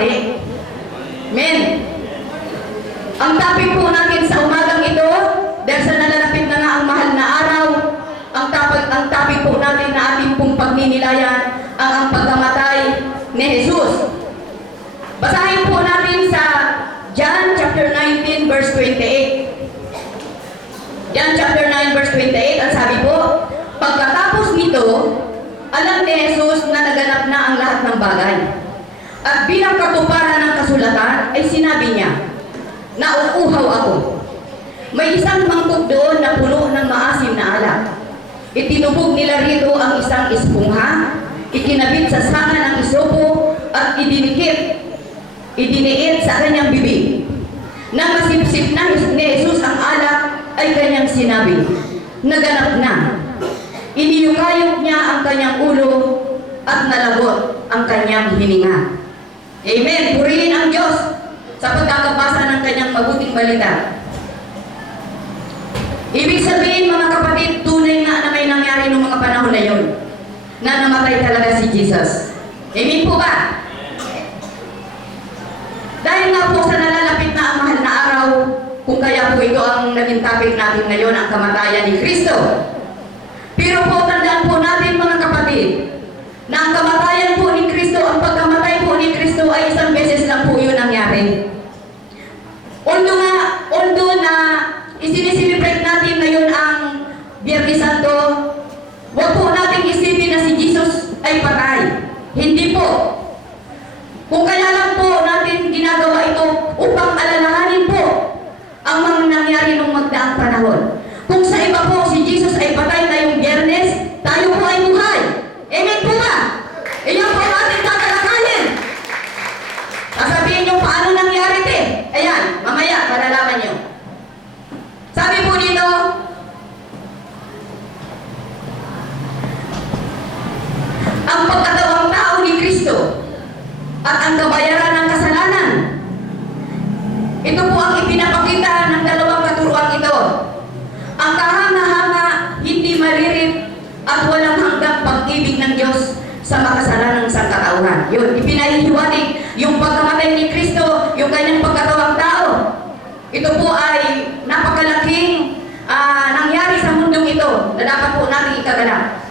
luwalhati. Amen. Ang topic po natin sa umagang ito, dahil sa nalalapit na nga ang mahal na araw, ang topic po natin na ating pong pagninilayan ang pagkamatay ni Jesus. Basahin po natin sa John chapter 19 verse 28. John chapter 9 verse 28, ang sabi po, pagkatapos nito, alam ni Jesus na naganap na ang lahat ng bagay. At bilang katuparan ng kasulatan, ay sinabi niya, nauuhaw ako. May isang mangkok doon na puno ng maasim na alak. Itinubog nila rito ang isang espongha, ikinabit sa sanga ng isopo, at idiniit sa kanyang bibig. Nang masipsip na ni Jesus ang alak, ay kanyang sinabi, naganap na. Iniyukayok niya ang kanyang ulo at nalagot ang kanyang hininga. Amen. Purihin ang Diyos sa pagkakabasa ng kanyang mabuting balita. Ibig sabihin, mga kapatid, tunay nga na may nangyari noong mga panahon na yun, na namatay talaga si Jesus. Amen po ba? Dahil nga po sa nalalapit na ang mahal na araw, kung kaya po ito ang naging topic natin ngayon, ang kamatayan ni Kristo. Pero po, tandaan po natin mga kapatid, na ang kamatayan po ni Kristo, ang pagkamatay po ni Kristo ay isang beses lang po yun nangyari. Although na isinisilibrate natin ngayon ang Biyernes Santo, huwag po natin isipin na si Jesus ay patay. Hindi po. Kung kaya lang po natin ginagawa ito upang alalahanin po ang mga nangyari nung magdaang panahon. Kung sa iba po si Jesus ay patay ngayong Biyernes, tayo po ay buhay. Amen po ba? Iyan po ang ating tatalakayin. Sasabihin nyo paano nangyari ito. Ayan, mamaya malalaman nyo. Sabi po dito, ang pagkatawang tao ni Kristo at ang kabayaran ng kasalanan. Ito po ang ipinapakita ng dalawang katuruan ito. Ang kahanga-hanga, hindi maririt at walang hanggang pag-ibig ng Diyos sa makasalanang sangkatauhan. Yun, ipinahihiwatig yung pagkamatay ni Kristo, yung kanyang pagkatawang tao. Ito po ay napakalaking nangyari sa mundong ito na dapat po natin ikaganap.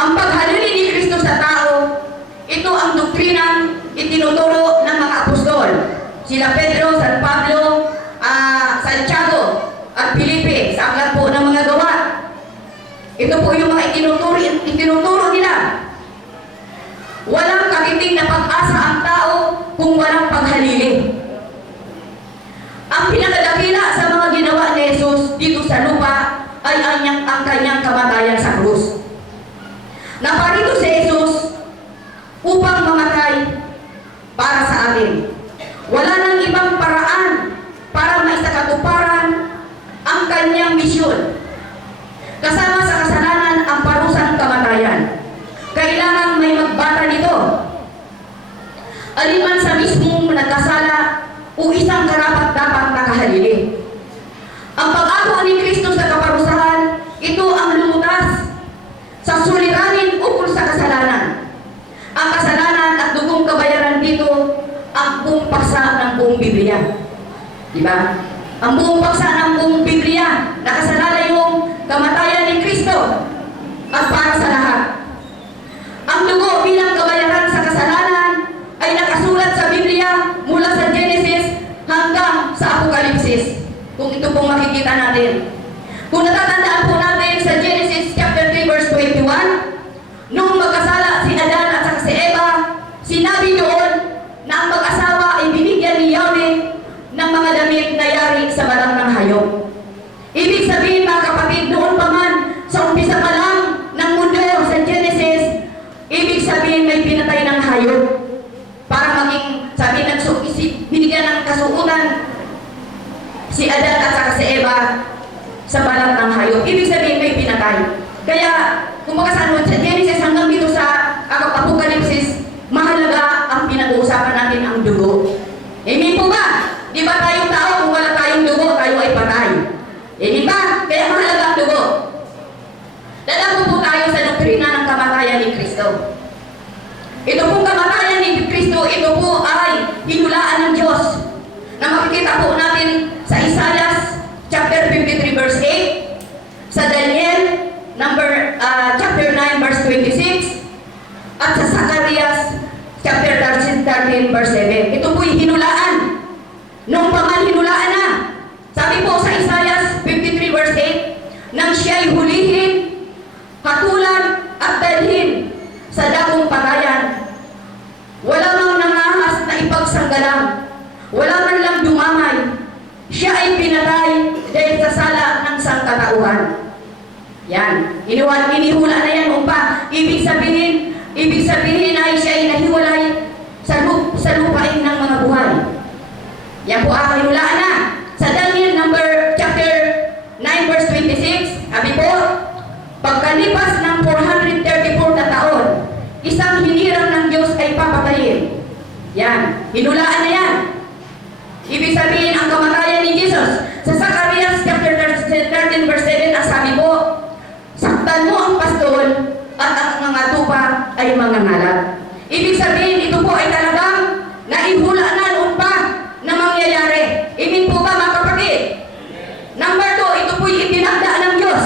Ang paghalili ni Kristo sa tao, ito ang doktrinang itinuturo ng mga apostol. Sila Pedro, San Pablo, Santiago, at Felipe, sa aklat po ng mga gawa. Ito po yung mga itinuturo nila. Walang kakiting na pag-asa ang tao kung walang paghalili. Ang pinakadakila sa mga ginawa ni Jesus dito sa lupa ay ang kanyang kamatayan sa krus. Naparito si Jesus upang mamatay para sa atin. Wala nang ibang paraan para maisakatuparan ang kanyang misyon. Kasama sa kasalanan ang parusang kamatayan. Kailangan may magbata nito. Aliman sa mismong nagkasala o isang karapat-dapat na kahalili. Ang pag-ako ni Kristo sa kaparusahan, ito ang lumutas sa suliranin ukol sa kasalanan. Ang kasalanan at dugong kabayaran dito ang buong paksa ng buong Biblia. Diba? Ang buong paksa ng buong Biblia, nakasalalay yung kamatayan ni Kristo at para sa lahat. Ang dugo bilang kabayaran sa kasalanan ay nakasulat sa Biblia mula sa Genesis hanggang sa Apokalipsis. Kung ito pong makikita natin. Kung natatandaan po natin sa Genesis chapter 3 verse 21, nung magkasala si Adan at saka si Eva, sinabi doon na ang mag-asawa ay binigyan ni Yahweh ng mga damit na yari sa balang ng hayop. Ibig sabihin mga kapatid, noon pa man, sa umpisa pa lang ng mundo sa Genesis, ibig sabihin may pinatay ng hayop para maging, sabi binigyan ng kasuutan si Adan at saka si Eva sa balat ng hayop. Ibig sabihin may pinatay. Kaya, kung makasanod sa Genesis hanggang dito sa Apokalipsis, mahalaga ang pinag-uusapan natin ang dugo. Amen po ba? Di ba tayong tao, kung wala tayong dugo, tayo ay patay. Amen ba? Kaya mahalaga ang dugo. Dadako po tayo sa doktrina ng kamatayan ni Kristo. Ito pong kamatayan ni Kristo, ito po ay Makikita po natin sa Isaiah chapter 53 verse 8, sa Daniel chapter 9 verse 26, at sa Zacarias chapter 13 verse 7. Ito po'y hinulaan. Nung paman hinulaan na. Sabi po sa Isaiah 53 verse 8, nang siya'y hulihin, hatulan at dalhin sa dakong patayan, wala mang nangahas na ipagsanggalang, wala man lang dumamay, siya ay pinatay dahil sa sala ng sangkatauhan. Yan, inihula na yan umpa. Ibig sabihin ay siya ay nahiwalay sa lupain ng mga buhay. Yan po ang hinulaan na. Sa Daniel chapter 9 verse 26, sabi po, pagkalipas ng 434 na taon, isang hinirang ng Diyos ay papatayin. Yan, hinulaan na yan. Ibig sabihin ang kamatayan ni Jesus. Sa Zacarias chapter 13 verse 7, ang sabi po, saktan mo ang pastol at ang mga tupa ay mga ngalat. Ibig sabihin, ito po ay talagang naihula na noon pa na mangyayari. Amen po ba mga kapatid? Number 2, ito po'y itinagda ng Diyos.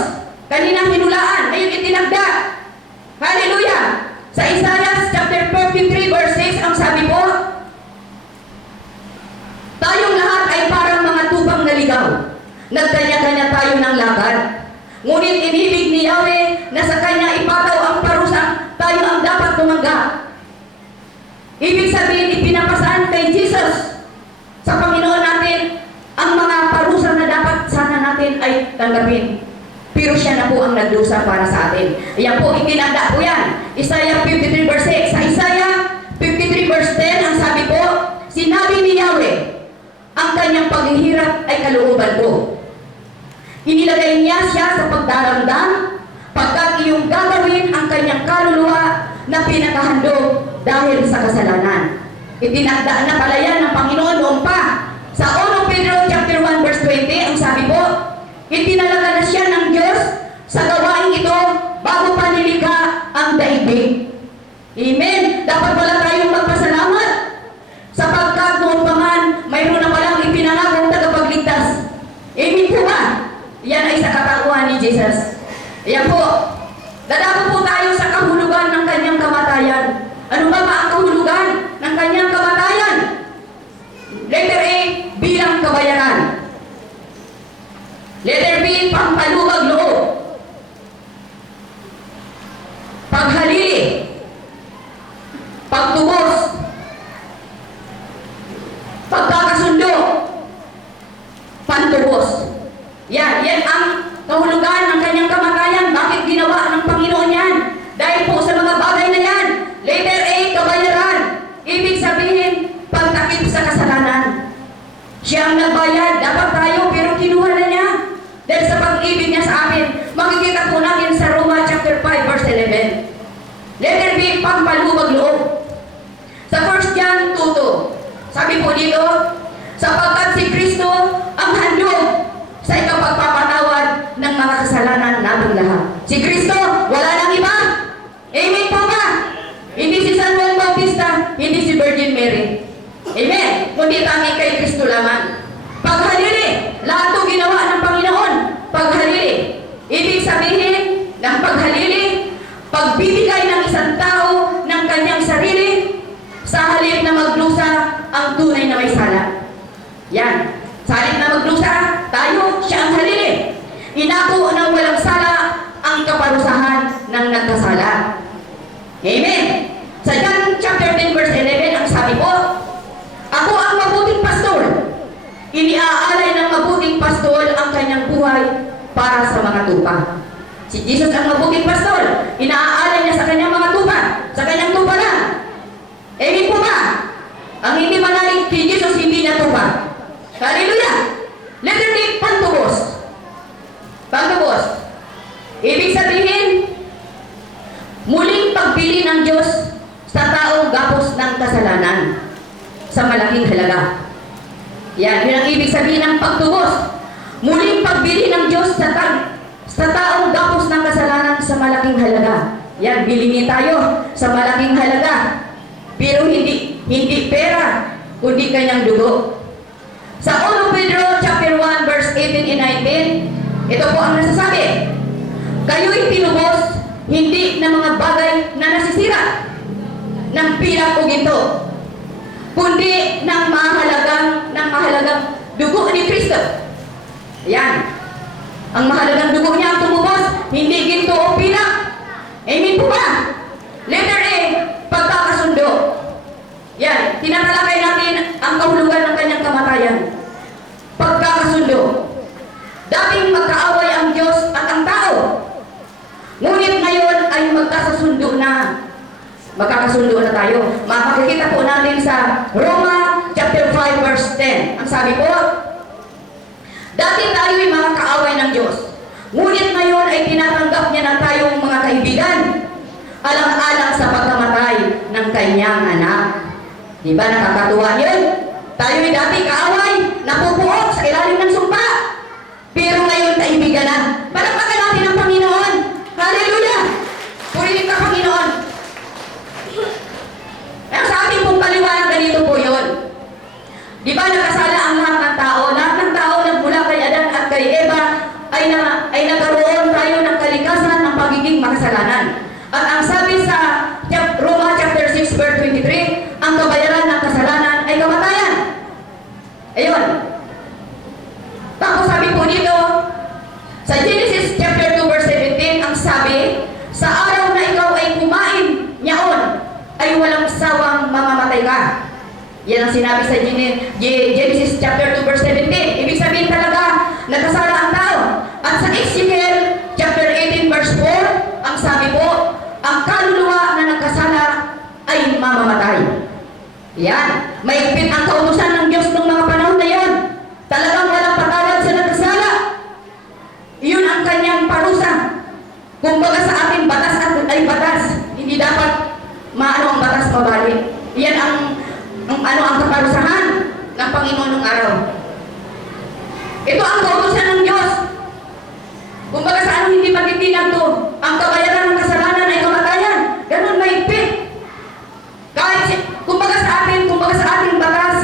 Kaninang hinulaan, ngayon itinagda. Hallelujah! Sa Isaiah chapter 43 verse 6, ang sabi po, tayong lahat ay parang mga tupang naligaw. Nagkanya-kanya tayo ng lakad. Ngunit inibig ni Yahweh na sa kanya ipataw ang parusa, tayo ang dapat tumanggap. Ibig sabihin, ipinapasaan kay Jesus sa Panginoon natin ang mga parusa na dapat sana natin ay tanggapin. Pero siya na po ang nagdusa para sa atin. Ayan po, itinagda po yan. Isaiah 53 verse 6. Sa Isaiah 53 verse 10, ang sabi po, sinabi ni Yahweh, ang kanyang paghihirap ay kalooban ko. Inilagay niya siya sa pagdaramdam, pagkat iyong gagawin ang kanyang kaluluwa na pinakahandog dahil sa kasalanan. Itinagdaan na pala yan ng Panginoon noon pa. Sa 1 Pedro chapter 1 verse 20, ang sabi po, itinalaga na siya ng Diyos sa gawain ito bago pa nilikha ang daigdig. Amen. Dapat wala tayong magpasalamat sapagkat noon pa man mayroon na palang ipinangakong tagapagligtas. Amen po ba? Yan ay sa katauhan ni Jesus. Ayan po. Dadako po tayo sa kahulugan ng kanyang kamatayan. Ano ba ang kahulugan ng kanyang kamatayan? Letter A, bilang kabayaran. Letter B, pampalubag loob. Paghalili. Pagtubos. Pagkakasundo. Pantubos. Yan ang kahulugan ng kanyang kamatayan. Bakit ginawa ng Panginoon yan? Dahil po sa mga bagay na yan. Letter A, kabayaran. Ibig sabihin, pagtakip sa kasalanan. Siya ang nagbayad. Dapat tayo, pero kinuha na niya. Dahil sa pag-ibig niya sa atin. Makikita po natin sa Roma chapter 5 verse 11. Letter B, pampalubag loob. Sa 1 John 2:2, sabi po dito, sapagkat si Kristo ang handog sa ikapagpapatawad ng mga kasalanan nating lahat. Si Kristo, wala nang iba. Amen po ba? Hindi si San Juan Bautista, hindi si Virgin Mary. Amen. Kundi tanging kay Kristo lamang. Paghalili, lahat ito ginawa ng Panginoon. Paghalili. Ibig sabihin ng paghalili, pagbibigay ng isang tao ng kanyang sarili sa halip na magdusa ang tunay na may sala. Yan. Sa halip na magdusa, tayo, siya ang halili. Inako ng walang sala ang kaparusahan ng nagkasala. Amen. Sa John chapter 10 verse 11, ang sabi po, ako ang mabuting pastol. Iniaalay ng mabuting pastol ang kanyang buhay para sa mga tupa. Si Jesus ang mabuting pastol. Inaalay niya sa kanyang mga tupa. Sa kanyang tupa lang. Amen po ba? Ang hindi manalig kay Jesus, hindi niya tupa. Hallelujah! Letter D, pantubos. Pantubos. Ibig sabihin, muling pagbili ng Diyos sa taong gapos ng kasalanan sa malaking halaga. Yan, yun ang ibig sabihin ng pagtubos. Muling pagbili ng Diyos sa taong gapos ng kasalanan sa malaking halaga. Yan, bilhin tayo sa malaking halaga. Pero hindi pera, kundi kanyang dugo. Sa 17:19. Ito po ang nasasabi. Kayo'y tinubos hindi ng mga bagay na nasisira ng pilak o ginto, kundi ng mahalagang dugo ni Kristo. Ayan. Ang mahalagang dugo niya ang tumubos, hindi ginto o pilak. Amen po ba? Letter A, pagkakasundo. Yan, tinatalakay natin ang kahulugan ng kanyang kamatayan. Pagkakasundo. Dating magkaaway ang Diyos at ang tao. Ngunit ngayon ay magkakasundo na. Magkakasundo na tayo. Makikita po natin sa Roma chapter 5 verse 10. Ang sabi po, dati tayo ay mga kaaway ng Diyos. Ngunit ngayon ay tinatanggap niya na tayong mga kaibigan. Alang-alang sa pagkamatay ng kanyang anak. Di ba nakakatuwa yun? Tayo ay dati kaaway, napupuok sa ilalim ng sumpa. Pero ngayon kaibigan na. Palakpakan natin ang Panginoon. Hallelujah! Purihin ka, Panginoon. Ang sa ating pong paliwanag, ganito po yun. Di ba nakasala ang lahat ng tao? Lahat ng tao nagmula kay Adan at kay Eva ay nagkaroon tayo ng kalikasan ng pagiging makasalanan. At ang sabi sa Roma chapter 6 verse 23, ang kabayaran ng kasalanan ay kamatayan. Ayun. Tapos sabi po dito, sa Genesis chapter 2 verse 17, ang sabi, sa araw na ikaw ay kumain niyaon, ay walang sawang mamamatay ka. Yan ang sinabi sa Genesis chapter 2 verse 17. Ibig sabihin talaga, nagkasala ang tao. At sa Ezekiel chapter 18 verse 4, ang sabi po, ang kaluluwa na nagkasala ay mamamatay. Yan. Maigpit ang kautusan ng Diyos ng mga panahon na yon. Talagang walang patawad sa nagkasala. Iyon ang kanyang parusa. Kumbaga sa ating batas ay batas. Hindi dapat ang batas mabalik. Yan ang kaparusahan ng Panginoon ng araw. Ito ang kautusan ng Diyos. Kumbaga sa anong hindi pagtitinag to, ang kabayaran ng kasalanan ay kamatayan. Ganun mahigpit. Kumbaga sa ating batas,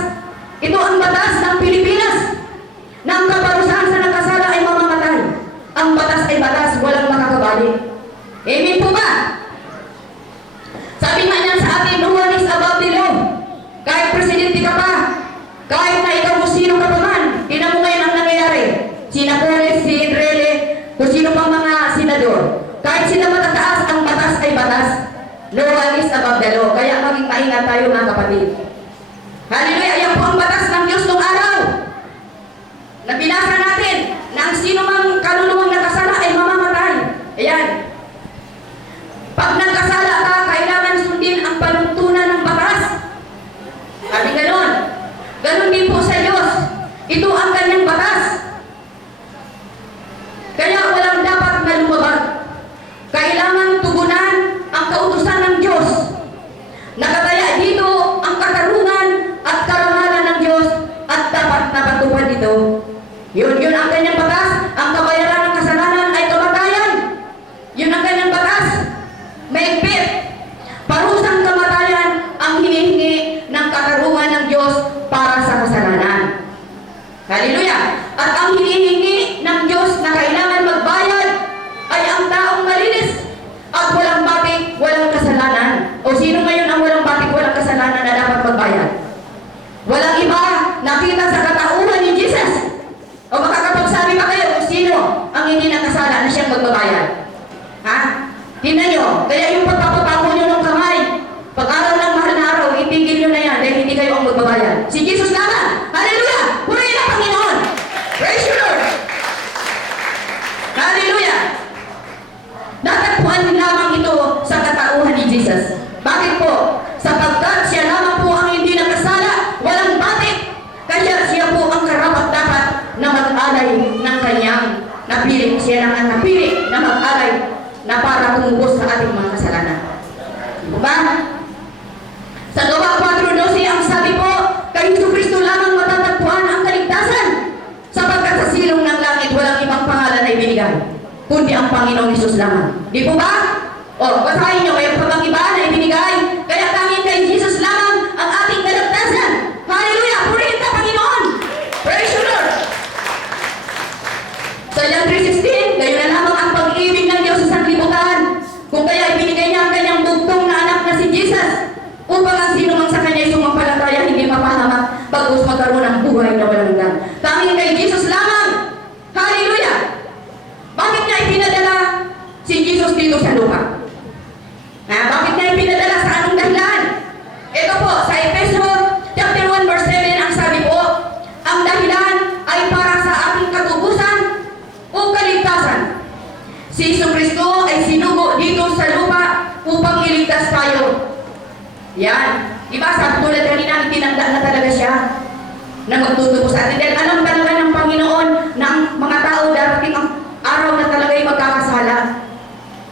ito ang batas ng Pilipinas, na ang kaparusahan sa nagkasala ay mamamatay. Ang batas ay batas, walang makakabalik. Amen po ba? Sabi nga niyan sa atin, no one is above the law. Kahit presidente ka pa, kahit na ikaw kung sino ka pa man, tinan mo ngayon ang nangyayari. Si Napoles, si Enrele, kung sino pang mga senador. Kahit sila matataas, ang batas ay batas. No one is above the law. Kaya maging maingat tayo mga kapatid. Hallelujah! Ayan po ang batas ng Diyos noong araw. Nabinasa natin na ang sino mang kaluluwang nakasala ay mamamatay. Ayan. Pag nagkasala ka, kailangan sundin ang panuntunan ng batas. Sabi ganon. Ganon din po sa Diyos. Ito ang kanyang batas. Kaya walang dapat na lumabag. Kailangan tugunan ang kautusan ng Diyos. Nakataya dito ang katarungan at karangalan ng Diyos at dapat napatupad ito. Yun ang kanyang batas. Ang kabayaran ng kasalanan ay kamatayan. Yun ang kanyang batas. Maigpit. Parusang kamatayan ang hinihingi ng katarungan ng Diyos para sa kasalanan. Hallelujah! At ang hinihingi ng Diyos na kailangan magbayad ay ang taong malinis at walang batik, walang kasalanan. O sino ngayon ang walang batik, walang kasalanan na dapat magbayad? Walang iba nakita sa katauhan ni Jesus. O makakapagsabi ba kayo kung sino ang hindi nakasala na siyang magbabayad? Ha? Tingnan nyo. Kaya yung pagpapapako nyo ng kamay, pag-araw ng mahal na araw, itigil nyo na yan dahil hindi kayo ang magbabayad. Si Jesus naman. Hallelujah! Purihin ang Panginoon! Praise you, Lord! Hallelujah! Natagpuan din lamang ito sa katauhan ni Jesus. Bakit po? Sapagkat siya lamang po ang hindi nakasala, walang batik. Kaya siya po ang karapat-dapat na mag-alay ng kanyang napili. Siya lang ang napili na mag-alay na para tumubos sa ating mga kasalanan. Diba? Sa Gawa 4:12, ang sabi po, kay Jesucristo lamang matatagpuan ang kaligtasan, sapagkat sa silong ng langit walang ibang pangalan na ibinigay, kundi ang Panginoong Hesus lamang. Di po ba? O, basahin nyo, mayroon pa bang iba na ibinigay? Kaya tanging kay Jesus lamang ang ating kaligtasan. Hallelujah! Purihin ka, Panginoon! Praise you, Lord! Si Jesucristo ay sinugo dito sa lupa upang iligtas tayo. Yan. Diba? Sabi tulad kanina, itinanda na talaga siya na magtutubo sa atin. Dahil alam talaga ng Panginoon na ang mga tao darating ang araw na talaga ay magkakasala.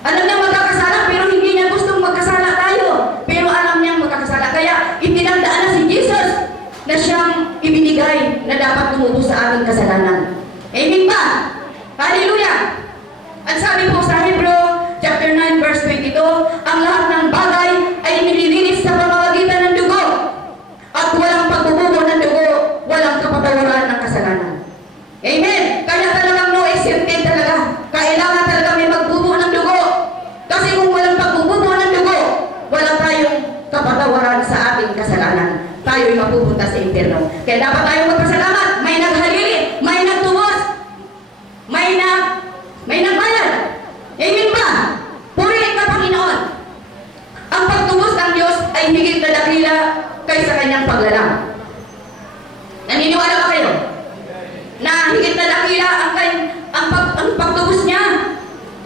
Alam niya magkakasala, pero hindi niya gustong magkasala tayo. Pero alam niyang magkakasala. Kaya itinandaan na si Jesus na siyang ibinigay na dapat tumubo sa ating kasalanan. Amen ba? Hallelujah! At sabi po sa Hebrew chapter 9 verse 22, ang lahat ng bagay ay nililinis sa pamamagitan ng dugo. At walang pagbububo ng dugo, walang kapatawaran ng kasalanan. Amen! Kaya talagang no exempted talaga. Kailangan talaga may magbubo ng dugo. Kasi kung walang pagbububo ng dugo, wala tayong kapatawaran sa ating kasalanan. Tayo'y mapupunta sa impyerno. Kaya dapat tayong magpasalamat. May naghalili, may nagtubos, may nagbayad. Amen ba? Purihin ka, Panginoon. Ang pagtubos ng Diyos ay higit na dakila kaysa kanyang paglalang. Naniniwala ba kayo? Na higit na dakila ang pagtubos niya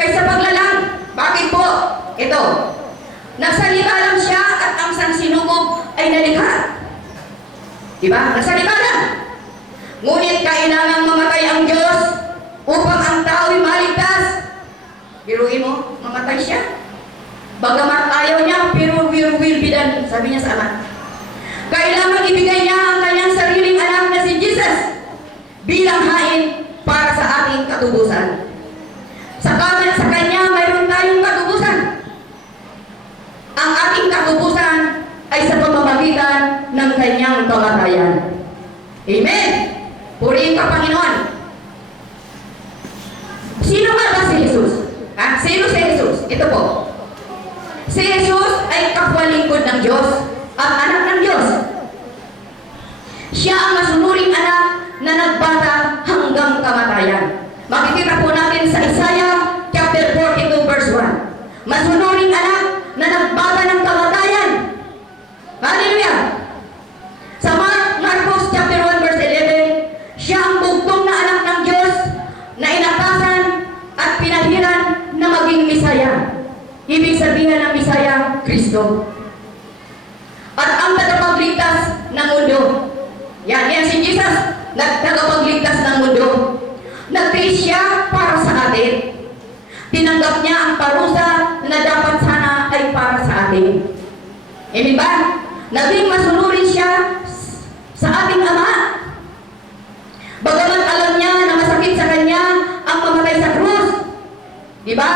kaysa paglalang. Bakit po? Ito. Nagsalita lang siya at ang sansinukob ay nalikha. Diba? Nagsalita lang. Ngunit kailangang mamatay ang Diyos upang ang tao'y maligtas. Biruin mo, mamatay siya. Bagamat ayaw niya, pero will be done. Sabi niya sa Ama. Kailangan ibigay niya ang kanyang sariling anak na si Jesus bilang hain para sa ating katubusan. Sa kanya mayroon tayong katubusan. Ang ating katubusan ay sa pamamagitan ng kanyang kamatayan. Amen! Purihin ka, Panginoon. Sino ba si Jesus? Ha? Sino si Jesus? Ito po. Si Jesus ay kapwa-lingkod ng Diyos at anak ng Diyos. Siya ang masunuring anak na nagbata hanggang kamatayan. Makikita po natin sa Isaiah chapter 42 verse 1. Masunuring anak na nagbata ng kamatayan. Hallelujah! Sa Marcos chapter 1 verse 11, siya ang bugtong na anak ng Diyos na inatasan at pinaghiran na maging Misaya. Ibig sabihin ng Misaya, Kristo. At ang tagapagligtas ng mundo. Yan si Jesus, tagapagligtas ng mundo. Nagtiis siya para sa atin. Tinanggap niya ang parusa na dapat sana ay para sa atin. Amen ba? Naging masunurin siya sa ating Ama. Bagamat alam niya na masakit sa kanya ang mamatay sa krus. Diba?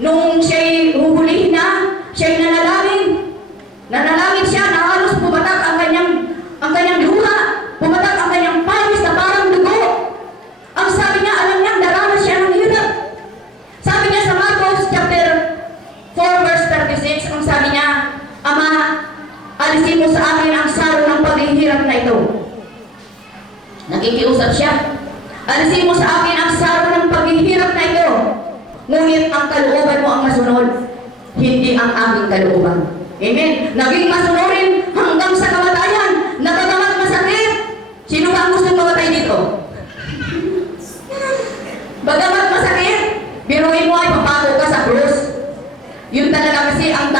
Nung siya'y huhulihin na, siya'y nanalangin siya na halos pumatak ang kanyang luha, pumatak ang kanyang pawis na parang dugo. Ang sabi niya, alam niya, daranas siya ng hirap. Sabi niya sa Marcos chapter 4 verse 36, ang sabi niya, Ama, alisin mo sa akin ang saro ng paghihirap na ito. Nakikiusap siya. Alisin mo sa akin ang saro ng paghihirap na ito. Ngunit ang kalooban mo ang masunod, hindi ang aking kalooban. Amen. Naging masunurin hanggang sa kamatayan. Nagagamat masakit. Sino ba ang gusto mamatay dito? Bagamat masakit, biruin mo ay papako ka sa krus. Yun talaga kasi ang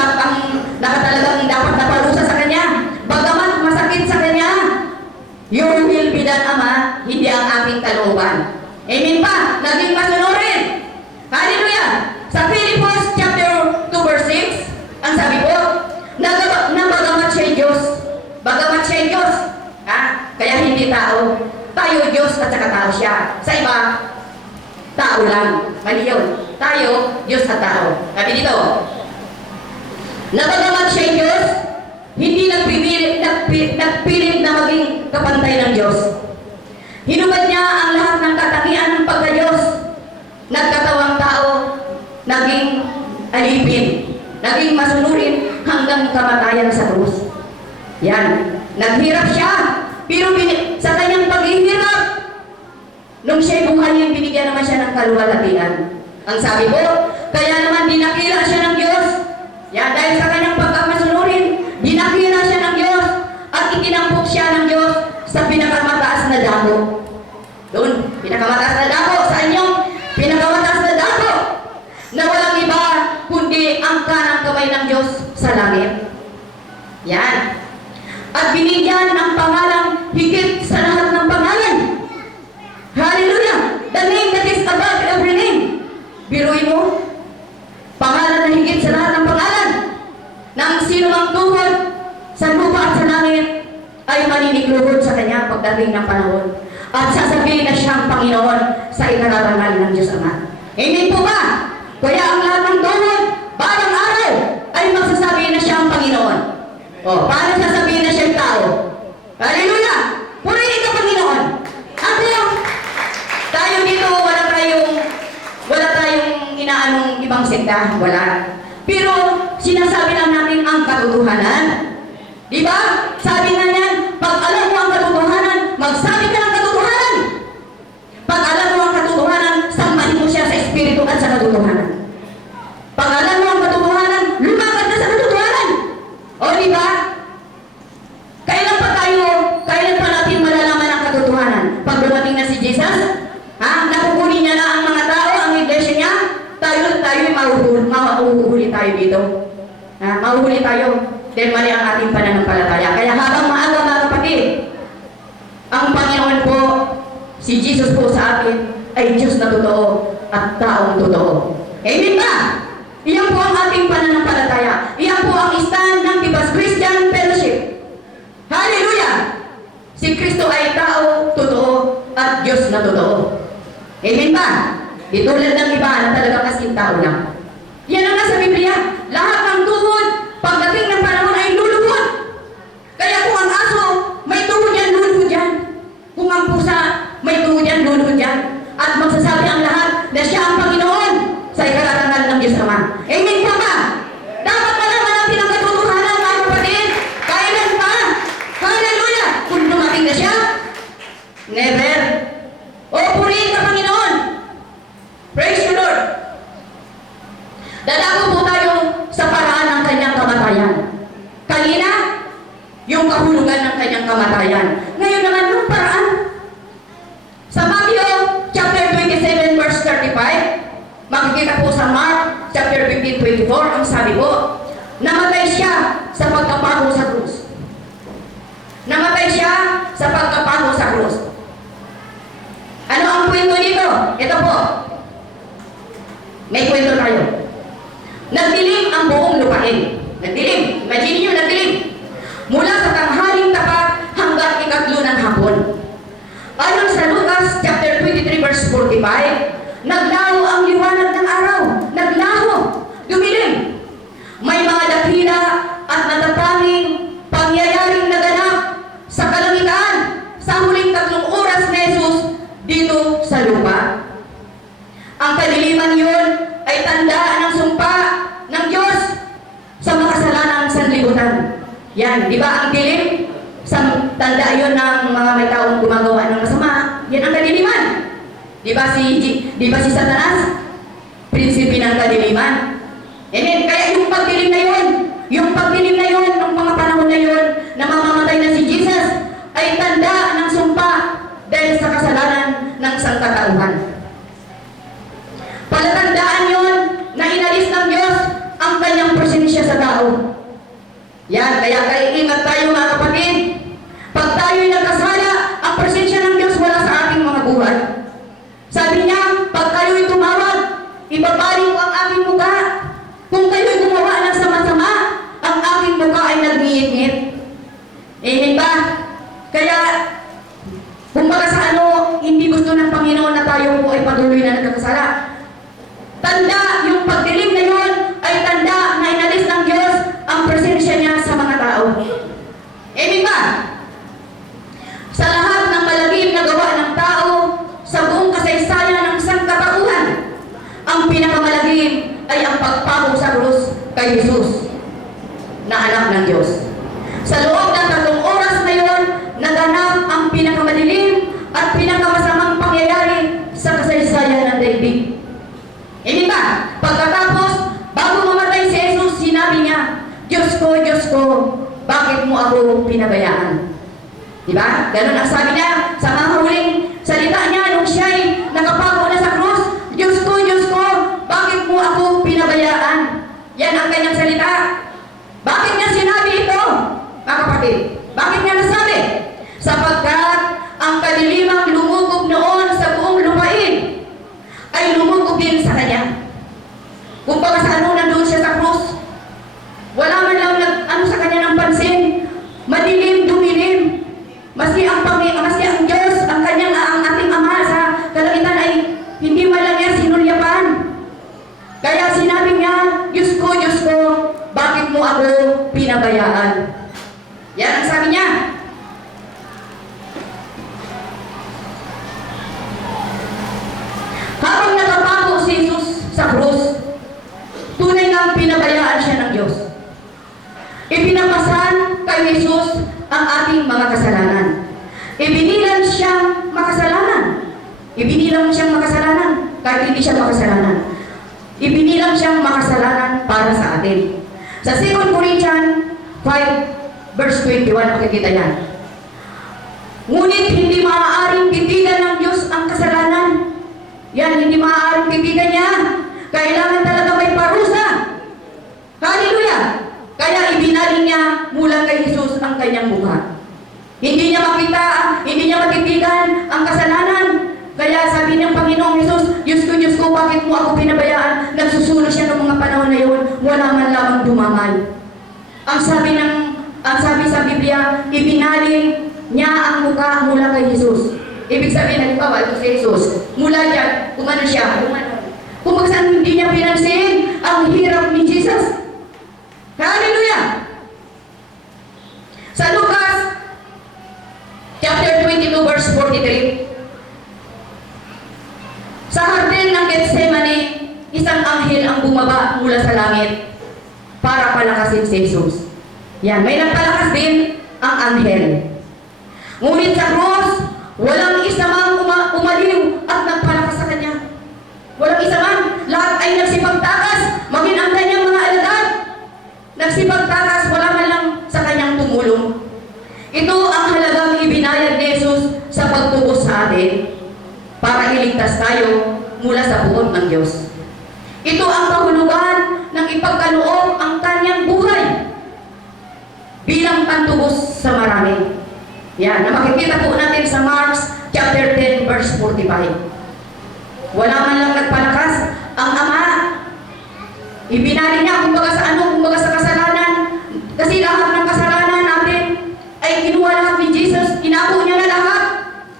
nakatalagang dapat na parusa sa kanya. Bagamat masakit sa kanya, your will be done, Ama, hindi ang aking kalooban. Amen pa? Naging masunurin. Hallelujah! Sa Philippians chapter 2 verse 6, ang sabi po, na bagamat siya'y Diyos. Bagamat siya'y Diyos. Kaya hindi tao. Tayo Diyos at saka tao siya. Sa iba, tao lang. Mali yun. Tayo, Diyos at tao. Sabi dito, na bagamat siya'y Diyos, hindi nagpilit na maging kapantay ng Diyos. Hinubad niya ang lahat ng katangian ng pagka-Diyos. Nagkatawang tao, naging alipin, naging masunurin hanggang kamatayan sa krus. Yan. Naghirap siya, pero sa kanyang paghihirap, nung siya'y buhay, binigyan naman siya ng kaluwalhatian. Ang sabi po, kaya naman dinakila siya ng Diyos. Yan, dahil sa kanyang pagkamasunurin, dinakila siya ng Diyos at itinampok siya ng Diyos sa pinakamataas na dako. Doon, pinakamataas na dako sa inyong pinakamataas na dako. langit. Yan. At binigyan ng pangalang higit sa lahat ng pangalan. Hallelujah! The name that is above every name. Biruin mo, pangalan na higit sa lahat ng pangalan. Nang sino mang tuhod sa lupa at sa langit ay maninikluhod sa kanya pagdating ng panahon. At sasabihin na siyang Panginoon sa ikararangal ng Diyos Ama. Hindi po ba? Kaya ang lahat ng tuhod, balang araw, ay magsasabihin na siyang Panginoon. O, paano sasabihin na siyang tao? Hallelujah! Purihin ka, Panginoon. Ako, tayo dito, wala tayong inaanong ibang sekta. Wala. Pero, sinasabi lang natin ang katotohanan. Diba? Sabi nga yan, pag alam mo ang katotohanan, magsabi ka ng katotohanan. Pag alam mo ang katotohanan, sambahin mo siya sa Espiritu at sa katotohanan. Pag alam mo ang katotohanan, lumakad ka sa katotohanan. O diba? Kailan pa natin malalaman ang katotohanan? Pag dumating na si Jesus, nakukunin niya na ang mga tao, ang iglesia niya, tayo mahuhuli tayo dito. Mahuhuli tayo. Dahil mali ang ating pananampalataya. Kaya habang maaga mga kapatid, ang Panginoon po, si Jesus po sa atin, ay Diyos na totoo at taong totoo. Amen ba? Iyan po ang ating pananampalataya. Iyan po ang stand ng Tibas Christian Fellowship. Hallelujah! Si Kristo ay tao, totoo, at Diyos na totoo. Amen ba? Di tulad ng iba na talaga kasing tao lang. Yan ang nasa Biblia. Lahat ng tuhod, pagdating ng panahon ay luluhod. Kaya kung ang aso, may tuhod yan, luluhod yan. Kung ang pusa, may tuhod yan, luluhod yan. At magsasabi ang lahat na siya ang Panginoon sa ikararangal ng Diyos Ama. Amen pa ba? Dapat malaman natin ang katotohanan, mga kapatid. Kailan pa? Hallelujah! Kung dumating na siya, never. O, purihin ka, Panginoon. Praise the Lord. Dadako po tayo sa paraan ng kanyang kamatayan. Kanina, yung kahulugan ng kanyang kamatayan. Ngayon naman, yung paraan. Sa Matthew chapter 27 verse 35, makikita po sa Mark chapter 15:24, ang sabi po, namatay siya sa pagkapako sa krus. Namatay siya sa pagkapako sa krus. Ano ang kwento dito? Ito po. May kwento tayo. Nagdilim ang buong lupain. Nagdilim. Imagine nyo, nagdilim. Mula sa tanghaling tapat hanggang ikatlo ng hapon. Ayon sa Lucas chapter 23 verse 45, naglaho ang liwanag ng araw. Naglaho. Dumilim. May mga dakila at natatanging pangyayaring naganap sa kalangitan sa huling 3 oras na Jesus dito sa lupa. Ang kadiliman yun ay tandaan ng sumpa ng Diyos sa makasalanan ng sanlibutan. Yan, di ba ang dilim? Tanda yun ng mga may taong gumagawa ng masama. Yan ang kadiliman. Di ba si Satanas? Prinsipe ng kadiliman. And kaya yung pagdilim na yun, ng mga panahon na yun, na mamamatay na si Jesus, ay tanda ng sumpa dahil sa kasalanan ng sangkatauhan. Palatandaan yun na inalis ng Diyos ang kanyang presensya sa tao. Yan, kaya ingat tayo mga kapatid. Pag tayo'y nagkasala, ang presensya ng Diyos wala sa ating mga buhay. Sabi niya, pag kayo'y tumawag, ibabaling ko ang aking mukha. Kung kayo'y gumawa ng sama-sama, ang aking mukha ay nagngingit. Amen ba? Kaya, kumbaga sa hindi gusto ng Panginoon na tayo po ay patuloy na nagkakasala. Tanda, yung pagdilim na yun ay tanda na inalis ng Diyos ang presensya niya sa mga tao. Amen ba? Sa lahat ng malagim na gawa ng tao, sa buong kasaysayan ng sangkatauhan, ang pinakamalagim ay ang pagpako sa krus kay Jesus na anak ng Diyos. Sa loob ng 3 oras na yun, naganap ang pinakamadilim at pinakamasamang pangyayari sa kasaysayan ng daigdig. Hindi ba? Pagkatapos, bago mamatay si Jesus, sinabi niya, Diyos ko, bakit mo ako pinabayaan? Diba? Ganun ang sabi niya sa mga huling salita niya nung siya'y nakapako na sa krus, Diyos ko, bakit mo ako pinabayaan? Yan ang kanyang salita. Bakit sa krus, tunay ngang pinabayaan siya ng Diyos. Ipinapasan kay Jesus ang ating mga kasalanan. Ibinilang siyang makasalanan. Ibinilang siyang makasalanan kahit hindi siya makasalanan. Ibinilang siyang makasalanan para sa atin. Sa 2 Corinthians 5 verse 21, makikita yan. Ngunit hindi maaaring titigan ng Diyos ang kasalanan. Yan, hindi maaaring titigan niya. Kailangan talaga may parusa. Hallelujah! Kaya ibinaling niya mula kay Jesus ang kanyang mukha. Hindi niya makita, hindi niya matitigan ang kasalanan. Kaya sabi ng Panginoong Jesus, Diyos ko, bakit mo ako pinabayaan? Nagsusulo siya ng mga panahon na yun, wala man lamang dumamay. Ang sabi sa Biblia, ibinaling niya ang mukha mula kay Jesus. Ibig sabihin, halimbawa, ito si Jesus. Mula dyan, kumano siya, kung saan hindi niya pinansin ang hirap ni Jesus. Hallelujah! Sa Lucas, chapter 22, verse 43, sa hardin ng Getsemani, isang anghel ang bumaba mula sa langit para palakasin si Jesus. Yan, may nagpalakas din ang anghel. Ngunit sa cross, walang isa mang umaliw at nagpalakas sa kanya. Walang isa man. Lahat ay nagsipagtakas, maging ang kanyang mga alagad. Nagsipagtakas, wala man lang sa kanyang tumulong. Ito ang halagang ibinayad ni Jesus sa pagtubos sa atin para iligtas tayo mula sa buot ng Diyos. Ito ang kahulugan ng ipagkaloob ang kanyang buhay bilang pantubos sa marami. Yan, na makikita po natin sa Mark chapter 10 verse 45. Wala man lang nagpalakas ang Ama. Ibinali niya kumbaga sa kasalanan. Kasi lahat ng kasalanan natin ay kinuha lahat ni Jesus. Inako niya na lahat.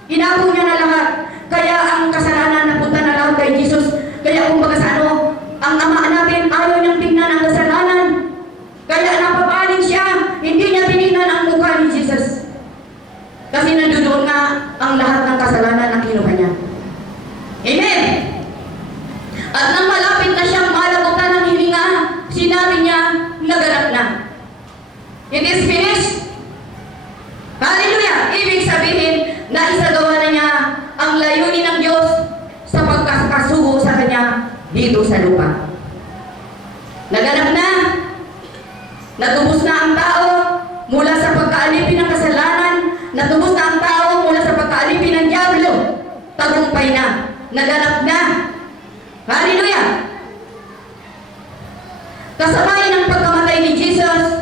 Inako niya na lahat. Kaya ang kasalanan napunta na lahat kay Jesus. Kaya kumbaga ang Ama natin ayaw niyang tingnan ang kasalanan. Kaya napapaling siya. Hindi niya tinignan ang mukha ni Jesus. Kasi nandoon nga ang lahat ng kasalanan na kinuha niya. Amen! At nang malapit na siyang malabutan ng hininga, sinabi niya, naganap na. It is finished. Hallelujah! Ibig sabihin, naisagawa na niya ang layunin ng Diyos sa pagkasugo sa kanya dito sa lupa. Naganap na. Natubos na ang tao mula sa pagkaalipin ng kasalanan. Natubos na ang tao mula sa pagkaalipin ng diablo. Tagumpay na. Naganap na. Hallelujah! Kasabay ng pagkamatay ni Jesus,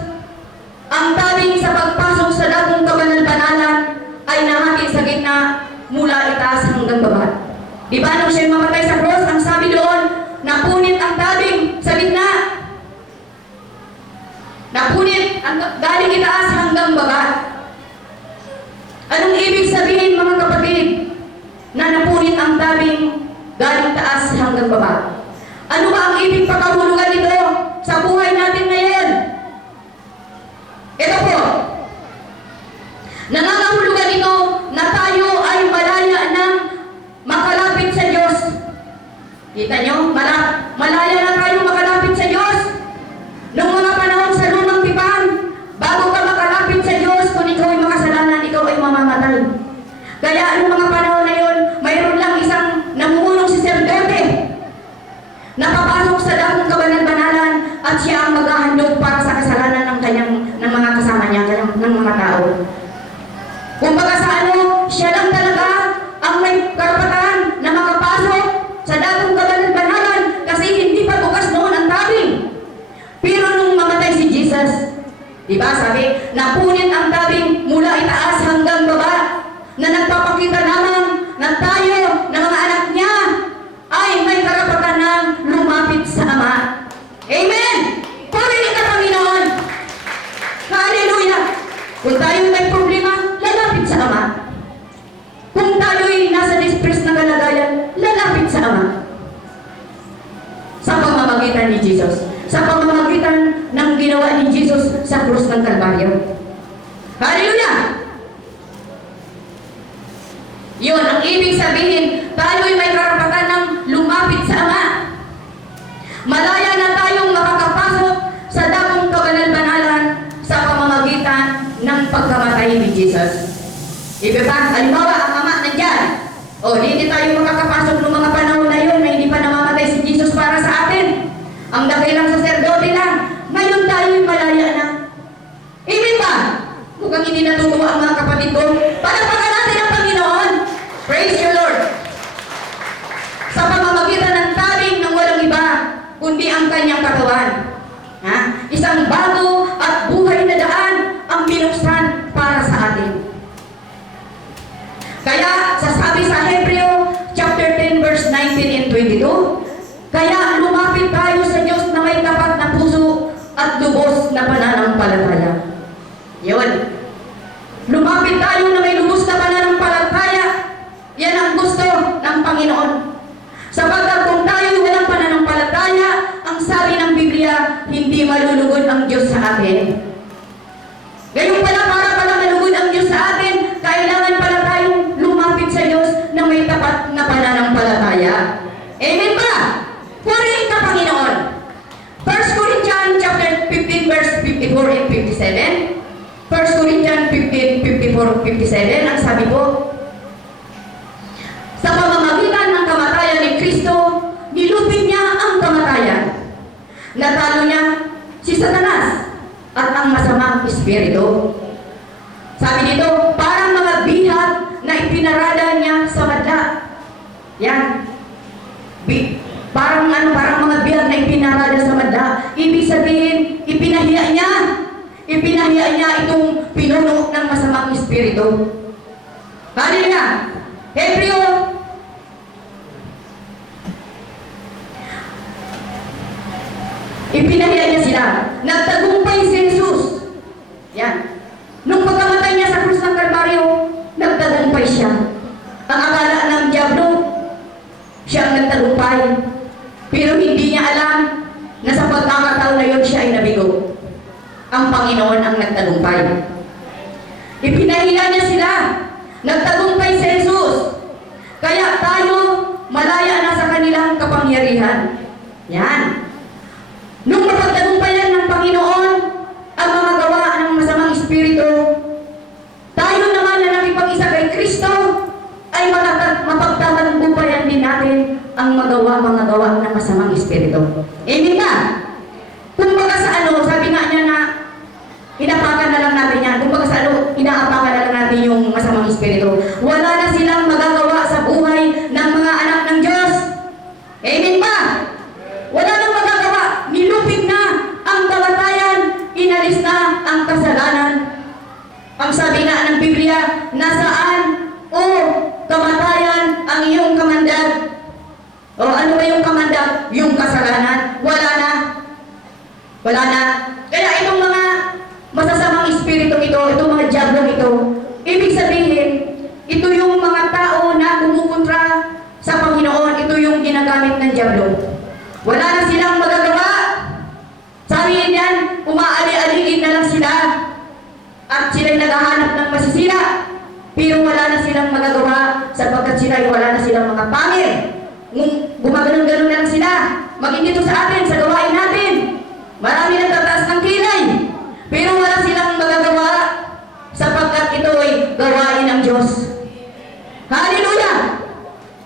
ang tabing sa pagpasok sa dakong kabanal-banalan ay nahati sa gitna mula itaas hanggang baba. Di ba nung siya'y mamatay sa cross, ang sabi doon, napunit ang tabing sa gitna. Napunit, galing itaas hanggang baba. Anong ibig sabihin mga kapatid? Na napunit ang tabing galing taas hanggang baba. Ano ba ang ibig pagkahulugan nito sa buhay natin ngayon? Ito po. Nangangahulugan ito na tayo ay malaya ng makalapit sa Diyos. Kita nyo? Malaya na tayo makalapit sa Diyos. Noong mga panahon sa lumang tipan, bago ka makalapit sa Diyos, kung ikaw ay makasalanan, ikaw ay mamamatay. Kaya anong mga panahon na yun, mayroon lang isang namumulong si Sacerdote na papasok sa dakong kabanal-banalan at siya ang maghahandog para sa kasalanan ng mga kasama niya, ng mga tao. Kumbaga siya lang talaga ang may karapatan na makapasok sa dakong kabanal-banalan kasi hindi pa bukas noon ang tabing. Pero nung mamatay si Jesus, diba sabi, napunit ang tabing mula itaas hanggang baba, na nagpapakita naman na tayo, na mga anak niya, ay may karapatan na lumapit sa Ama. Amen! Purihin ka, Panginoon! Hallelujah! Kung tayo may problema, lalapit sa Ama. Kung tayo'y nasa distress na kalagayan, lalapit sa Ama. Sa pamamagitan ni Jesus. Sa pamamagitan ng ginawa ni Jesus sa krus ng Kalbaryo. Hallelujah! Yun, ang ibig sabihin, tayo'y may karapatan ng lumapit sa Ama. Malaya na tayong makakapasok sa dakong kabanal-banalan sa pamamagitan ng pagkamatay ni Jesus. Ibig ba, halimbawa, ang ama nandyan. O, hindi tayo makakapasok ng mga panahon na yun na hindi pa namamatay si Jesus para sa atin. Ang dakilang saserdote lang. Ngayon tayo'y malaya na. Amen ba? Mukhang hindi natutuwa ang mga kapatid ko. Palapakan natin ang Panginoon. Praise you, Lord. Sa pamamagitan ng tabing ng walang iba, kundi ang kanyang katawan. Isang bago at buhay na daan ang binuksan para sa atin. Kaya, sasabi sa Hebreo, chapter 10, verse 19 and 22, kaya lumapit tayo sa Diyos na may tapat na puso at lubos na pananampalataya. Yun. Lumapit tayo na may lubos na pananampalataya. Yan ang gusto ng Panginoon. Sapagkat kung tayo walang pananampalataya, ang sabi ng Biblia, hindi malulugod ang Diyos sa atin. Ngayon pala, para pala malugod ang Diyos sa atin, kailangan pala tayong lumapit sa Diyos na may tapat na pananampalataya. Amen ba? Purihin ka, Panginoon. 1 Corinthians chapter 15, verse 54 and 57. 1 Corinthians 15, 54, 57, ang sabi ko, sa pamamagitan ng kamatayan ni Kristo, nilupit niya ang kamatayan. Natalo niya si Satanas at ang masamang espiritu. Sabi dito, parang mga bihag na ipinarada niya sa madla. Yan. Parang mga bihag na ipinarada sa madla. Ibig sabihin, ipinahiya niya itong pinuno ng masamang espiritu. Hallelujah! Hebreo ipinahiya niya sila. Nagtagumpay si Jesus. Yan. Nung pagkamatay niya sa krus ng Kalbaryo, nagtagumpay siya. Ang akala ng Diablo, siya ang nagtagumpay. Pero hindi niya alam na sa pagkakataon na yun siya ay nabigo. Ang Panginoon ang nagtagumpay. Ipinahiya niya sila. Nagtagumpay si Jesus. Kaya tayo malaya na sa kanilang kapangyarihan. Yan. Nung mapagtagumpayan ng Panginoon ang mga gawa ng masamang espiritu, tayo naman na nakipag-isa kay Kristo ay mapagtagumpayan din natin ang mga gawa ng masamang espiritu. Amen ba? Kung baga sa sabi nga niya na inapakan na lang natin yan. Kung baga sa inaapakan na lang natin yung masamang espiritu. Wala na silang magagawa sa buhay ng mga anak ng Diyos. Amen ba? Wala nang magagawa. Nilupig na ang kamatayan. Inalis na ang kasalanan. Ang sabi nga ng Biblia, nasaan o kamatayan ang iyong kamandag? O ano ba yung kamandag? Yung kasalanan. Wala na. Wala na. Kaya itong mga masasamang espiritu ito, itong mga diablo ito, ibig sabihin, ito yung mga tao na kumukontra sa Panginoon. Ito yung ginagamit ng diablo. Wala na silang magagawa. Sabi niyan, umaali-aligid na lang sila. At sila'y naghahanap ng masisira. Pero wala na silang magagawa sapagkat sila'y wala na silang mga pangil. Gumaganon-ganon na lang sila. Maging dito sa atin, sa gawain natin. Marami nang tataas ng kilay. Pero wala silang magagawa sapagkat ito ay gawain ng Diyos. Hallelujah!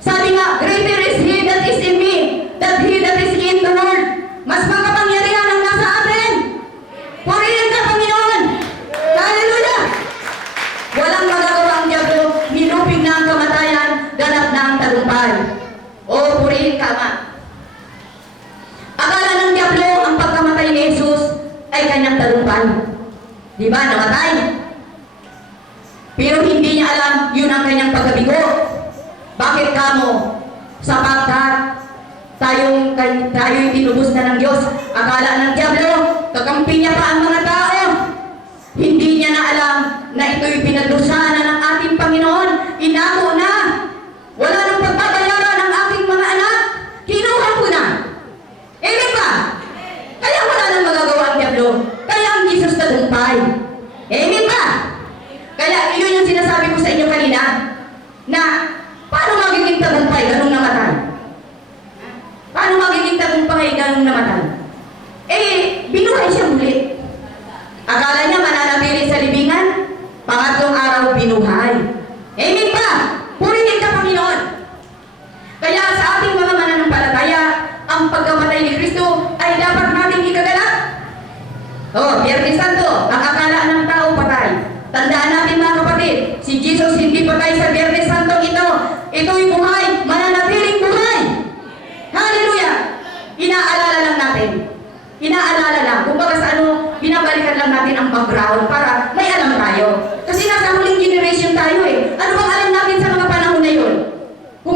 Sabi nga, greater is He that is in me than he that is in the world. Mas makapangyarihan ang nasa atin. Purihin ka, Panginoon! Hallelujah! Walang magagawa ang diablo. Nilupig na ang kamatayan, ganap na ang tagumpay. O, purihin ka, ma. Akala ng diablo ang pagkamatay ni Jesus ay kanyang tagumpay. Di ba? Namatay. Pero hindi niya alam yun ang kanyang pagkabigo. Bakit kamo? Sapagkat tayo'y tinubos na ng Diyos. Akala ng diablo, kakampi niya pa ang mga tao. Hindi niya na alam na ito'y pinagdusahan ng ating Panginoon. Inako na. Wala nang pagbabayaran ng aking mga anak. Kinuha ko na. Amen ba? Kaya wala nang magagawa ang diablo. Kaya ang Jesus tagumpay. Amen ba? Kaya yun yung sinasabi ko sa inyo kanina, na paano magiging tagumpay ganung namatay? Paano magiging tagumpay ganung namatay?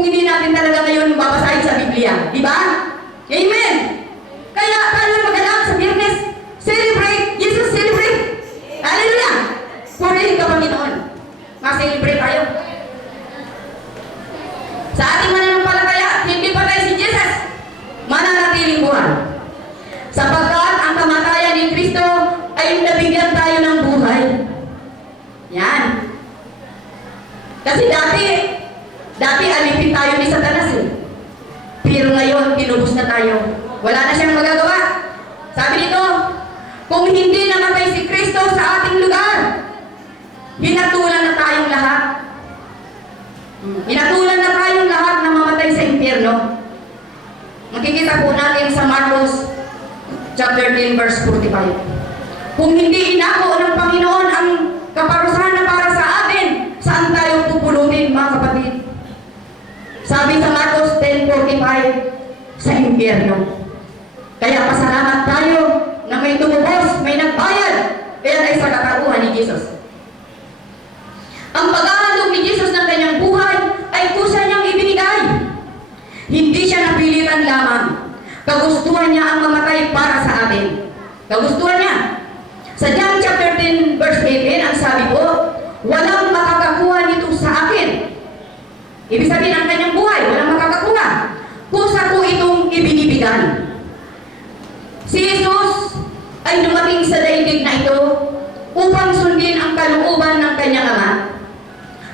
kung hindi natin talaga ngayon babasahin sa Biblia. Di ba? Amen! Kaya tayo magalak sa Biyernes. Celebrate! Jesus, celebrate! Hallelujah! Purihin ka, Panginoon. Ma-celebrate tayo. Sa ating mananampalataya, hindi pa tayo si Jesus, mananatiling buhay. Sapagkat ang kamatayan ni Kristo ay nabigyan tayo ng buhay. Yan. Kasi dati alipin tayo ni Satanas eh. Pero ngayon, tinubos na tayo. Wala na siyang magagawa. Sabi nito, kung hindi namatay si Kristo sa ating lugar, hinatulan na tayong lahat. Hinatulan na tayong lahat na mamatay sa impyerno. Makikita po natin sa Marcos chapter 10 verse 45. Kung hindi inako ng Panginoon ang kaparusahan na para sa atin, saan tayo pupulutin, mga kapatid? Sabi sa Marcos 10:45, sa impyerno. Kaya pasalamat tayo na may tumubos, may nagbayad, kaya ay sa katauhan ni Jesus. Ang paghahandog ni Jesus ng kanyang buhay ay kusa niyang ibinigay. Hindi siya napilitan lamang. Kagustuhan niya ang mamatay para sa atin. Kagustuhan niya. Sa John chapter 10 verse 18, ang sabi po, walang makakakuha nito sa akin. Ibig sabihin ang kanyang buhay, walang makakakuha. Kusa ko itong ibinibigay. Si Jesus ay dumating sa daigdig na ito upang sundin ang kalooban ng kanyang Ama.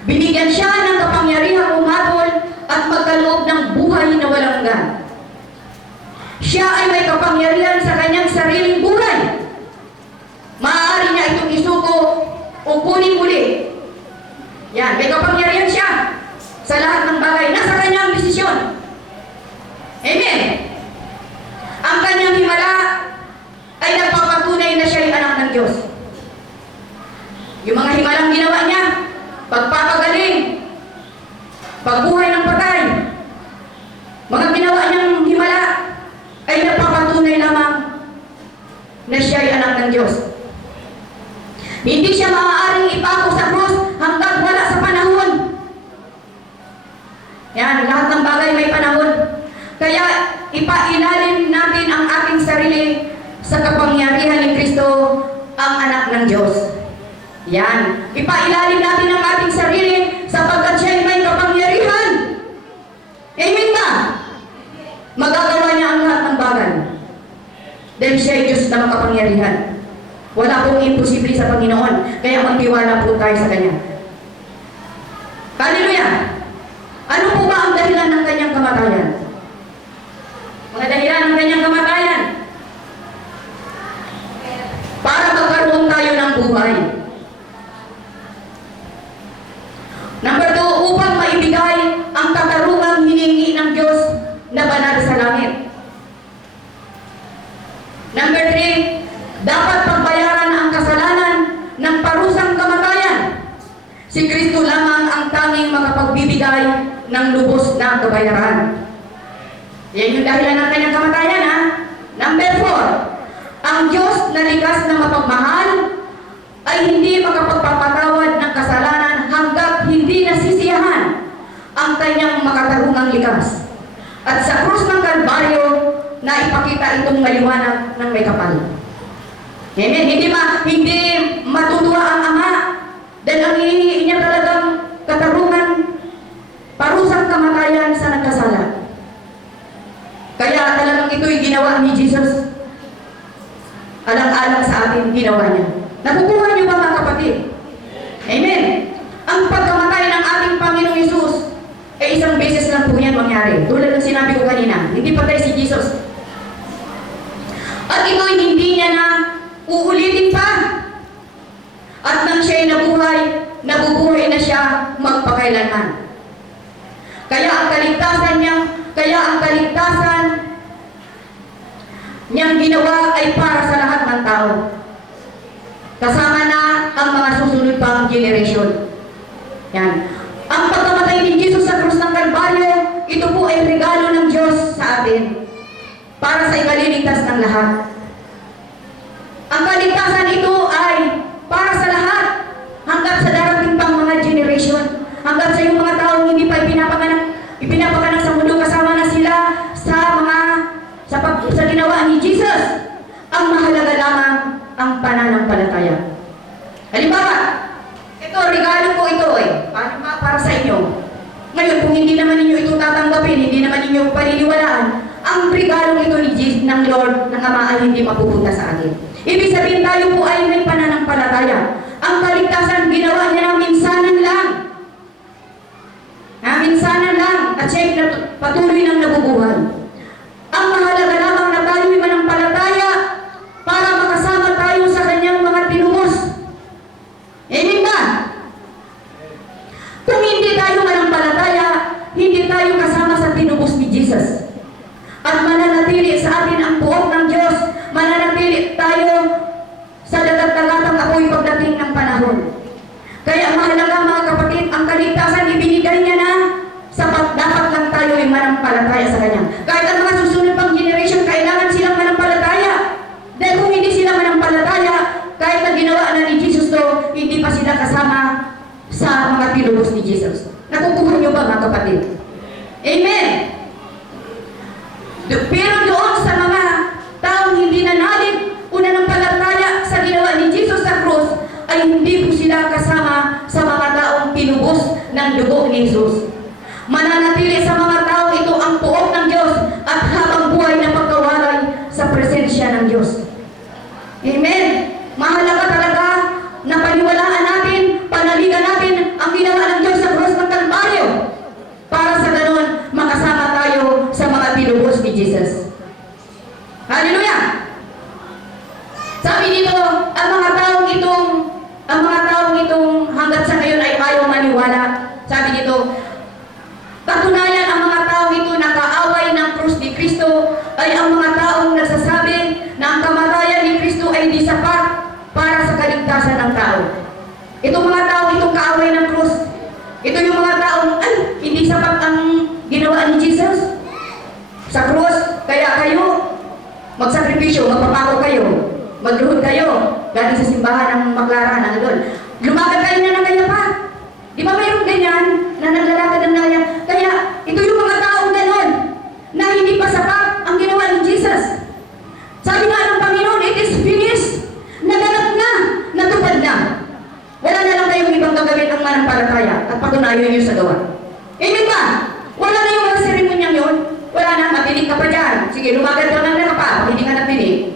Binigyan siya ng kapangyarihang umatol at magkaloob ng buhay na walang hanggan. Siya ay may kapangyarihan sa kanyang sariling buhay. Maaari niya itong isuko o kunin muli. Yan, may kapangyarihan siya sa lahat ng bagay. Nasa kanyang desisyon. Amen. Ang kanyang himala ay nagpapatunay na siya ay anak ng Diyos. Yung mga himalang ginawa niya, pagpapagaling, pagbuhay ng patay, mga ginawa niyang himala ay nagpapatunay lamang na siya ay anak ng Diyos. Hindi siya maaaring ipako sa krus hanggang wala sa panahon. Yan, lahat ng bagay may panahon. Kaya ipailalim natin ang ating sarili sa kapangyarihan ni Kristo, ang anak ng Diyos. Yan, ipailalim natin ang ating sarili sapagkat siya ay may kapangyarihan. Amen ba? Magagawa niya ang lahat ng bagay. Dahil siya ay Diyos na makapangyarihan. Wala pong imposible sa Panginoon. Kaya magtiwala po tayo sa Kanya. Hallelujah! Ano po ba ang dahilan ng kanyang kamatayan? Mga dahilan ng kanyang kamatayan? Para magkaroon tayo ng buhay. Number 2, upang maibigay ang katarungang hiningi ng Diyos na banal sa langit. Number 3, dapat pagbayaran ang kasalanan ng parusang kamatayan. Si Kristo lamang ang tanging makapagbibigay ng lubos na kabayaran. Yan yung dahilan ng kanyang kamatayan, ha? Number 4, ang Diyos na likas na mapagmahal ay hindi makapagpapatawad ng kasalanan hanggat hindi nasisiyahan ang kanyang makatarungang likas. At sa krus ng Kalbaryo, na ipakita itong maliwanag ng may kapal. Amen. Hindi matutuwa ang Ama dahil ang hinihingi niya talagang katarungan, parusang kamatayan sa nagkasala. Kaya talagang ito'y ginawa ni Jesus. Alang-alang sa atin ginawa niya. Nakukuha niyo ba, mga kapatid? Amen. Ang pagkamatay ng ating Panginoong Hesus ay isang beses lang po yan mangyari. Tulad ng sinabi ko kanina, hindi patay si Jesus. At ito'y hindi niya na uulitin pa. At nang siya'y nabuhay, nabubuhay na siya magpakailanman. Kaya ang kaligtasan niyang ginawa ay para sa lahat ng tao. Kasama na ang mga susunod pang generation. Yan. Ang pagkamatay ni Jesus sa krus ng Kalbaryo, ito po ay regalo ng Diyos sa atin para sa ikaliligtas ng lahat. Ang kaligtasan ito ay para sa lahat hanggang sa darating pang mga generation, hanggang sa yung mga taong hindi pa ipinapanganak mahalaga lamang ang pananampalataya. Halimbawa, ito, regalo ko ito para sa inyo. Ngayon, kung hindi naman ninyo ito tatanggapin, hindi naman ninyo paniniwalaan, ang regalong ito ni Jesus, ng Lord, ng Ama ay hindi mapupunta sa atin. Ibig sabihin tayo po ay may pananampalataya. Ang kaligtasan ginawa niya ng minsanan lang. Minsanan lang, at siya patuloy nang nabubuhay. Ang mahalaga lamang na tayo ay manampalataya para makasama tayo sa kanyang mga tinubos. Amen ba? Kung hindi tayo manampalataya, hindi tayo kasama sa tinubos ni Jesus. At mananatili sa atin ang puot ng Diyos, mananatili tayo sa dagat-dagatang apoy pagdating ng panahon. Kaya mahalaga mga kapatid, ang kaligtasan ibinigay niya na sapat, dapat lang tayo ay manampalataya sa Kanya. Kahit ang mga susunod pang generation, kailangan silang manampalataya. Dahil kung hindi sila manampalataya, kahit na ginawa na ni Jesus to, hindi pa sila kasama sa mga tinubos ni Jesus. Nakukuha niyo ba mga kapatid? Amen! Pero doon sa mga taong hindi nanalig o nanampalataya sa ginawa ni Jesus sa krus, ay hindi po sila kasama sa mga taong tinubos ng dugo ni Jesus. Mananatili sa mga taong ito ang puot ng Diyos at habang buhay na pagkawalay sa presensya ng Diyos. Amen! Mahalaga talaga na paniwalaan natin, panaligan natin ang ginawa ng Diyos sa krus ng Kalbaryo para sa ganun makasama tayo sa mga tinubos ni Jesus. Hallelujah! Sabi dito, ang mga taong itong hanggat sa ngayon ay ayaw maniwala. Sabi dito, patunayan ang mga taong ito na kaaway ng krus ni Kristo ay ang mga taong nagsasabi na ang kamatayan ni Kristo ay di sapat para sa kaligtasan ng tao. Itong mga taong itong kaaway ng krus, ito yung mga taong, hindi sapat ang ginawa ni Jesus sa krus, kaya kayo magsakripisyo, magpapako kayo, magluhod kayo, galing sa simbahan ng Maklaran, ano doon. Lumakad kayo na ng kaya pa. Di ba mayroong ganyan na naglalakad ng naya? Kaya ito yung mga taong ganon na hindi pa sapat ang ginawa ni Jesus. Sabi nga ng Panginoon, it is finished. Naganap na, natupad na. Wala na lang kayong ibang gagawin ang manampalataya at patunayan niyo sa gawa. Amen ba? Wala na yung mga seremonyang yun. Wala na, mapinig ka pa dyan. Sige, lumakad ka ng naya pa, hindi ka napinig.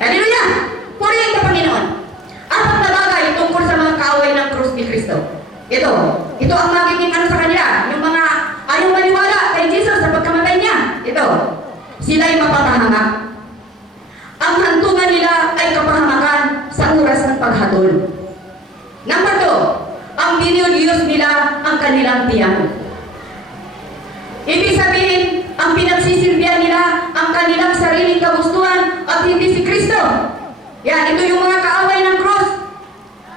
Hallelujah! Purihin ka, Panginoon. Apat na bagay tungkol sa mga kaaway ng krus ni Kristo. Ito ang magiging ano sa kanila. Yung mga ayaw maniwala kay Jesus sa pagkamatay niya. Sila'y mapapahamak. Ang hantungan nila ay kapahamakan sa oras ng paghatol. Number 2, ang biniyos nila ang kanilang tiyan. Ibig sabihin, ang pinagsisilbihan nila ang kanilang sariling kagustuhan at hindi si Kristo. Yan, ito yung mga kaaway ng krus.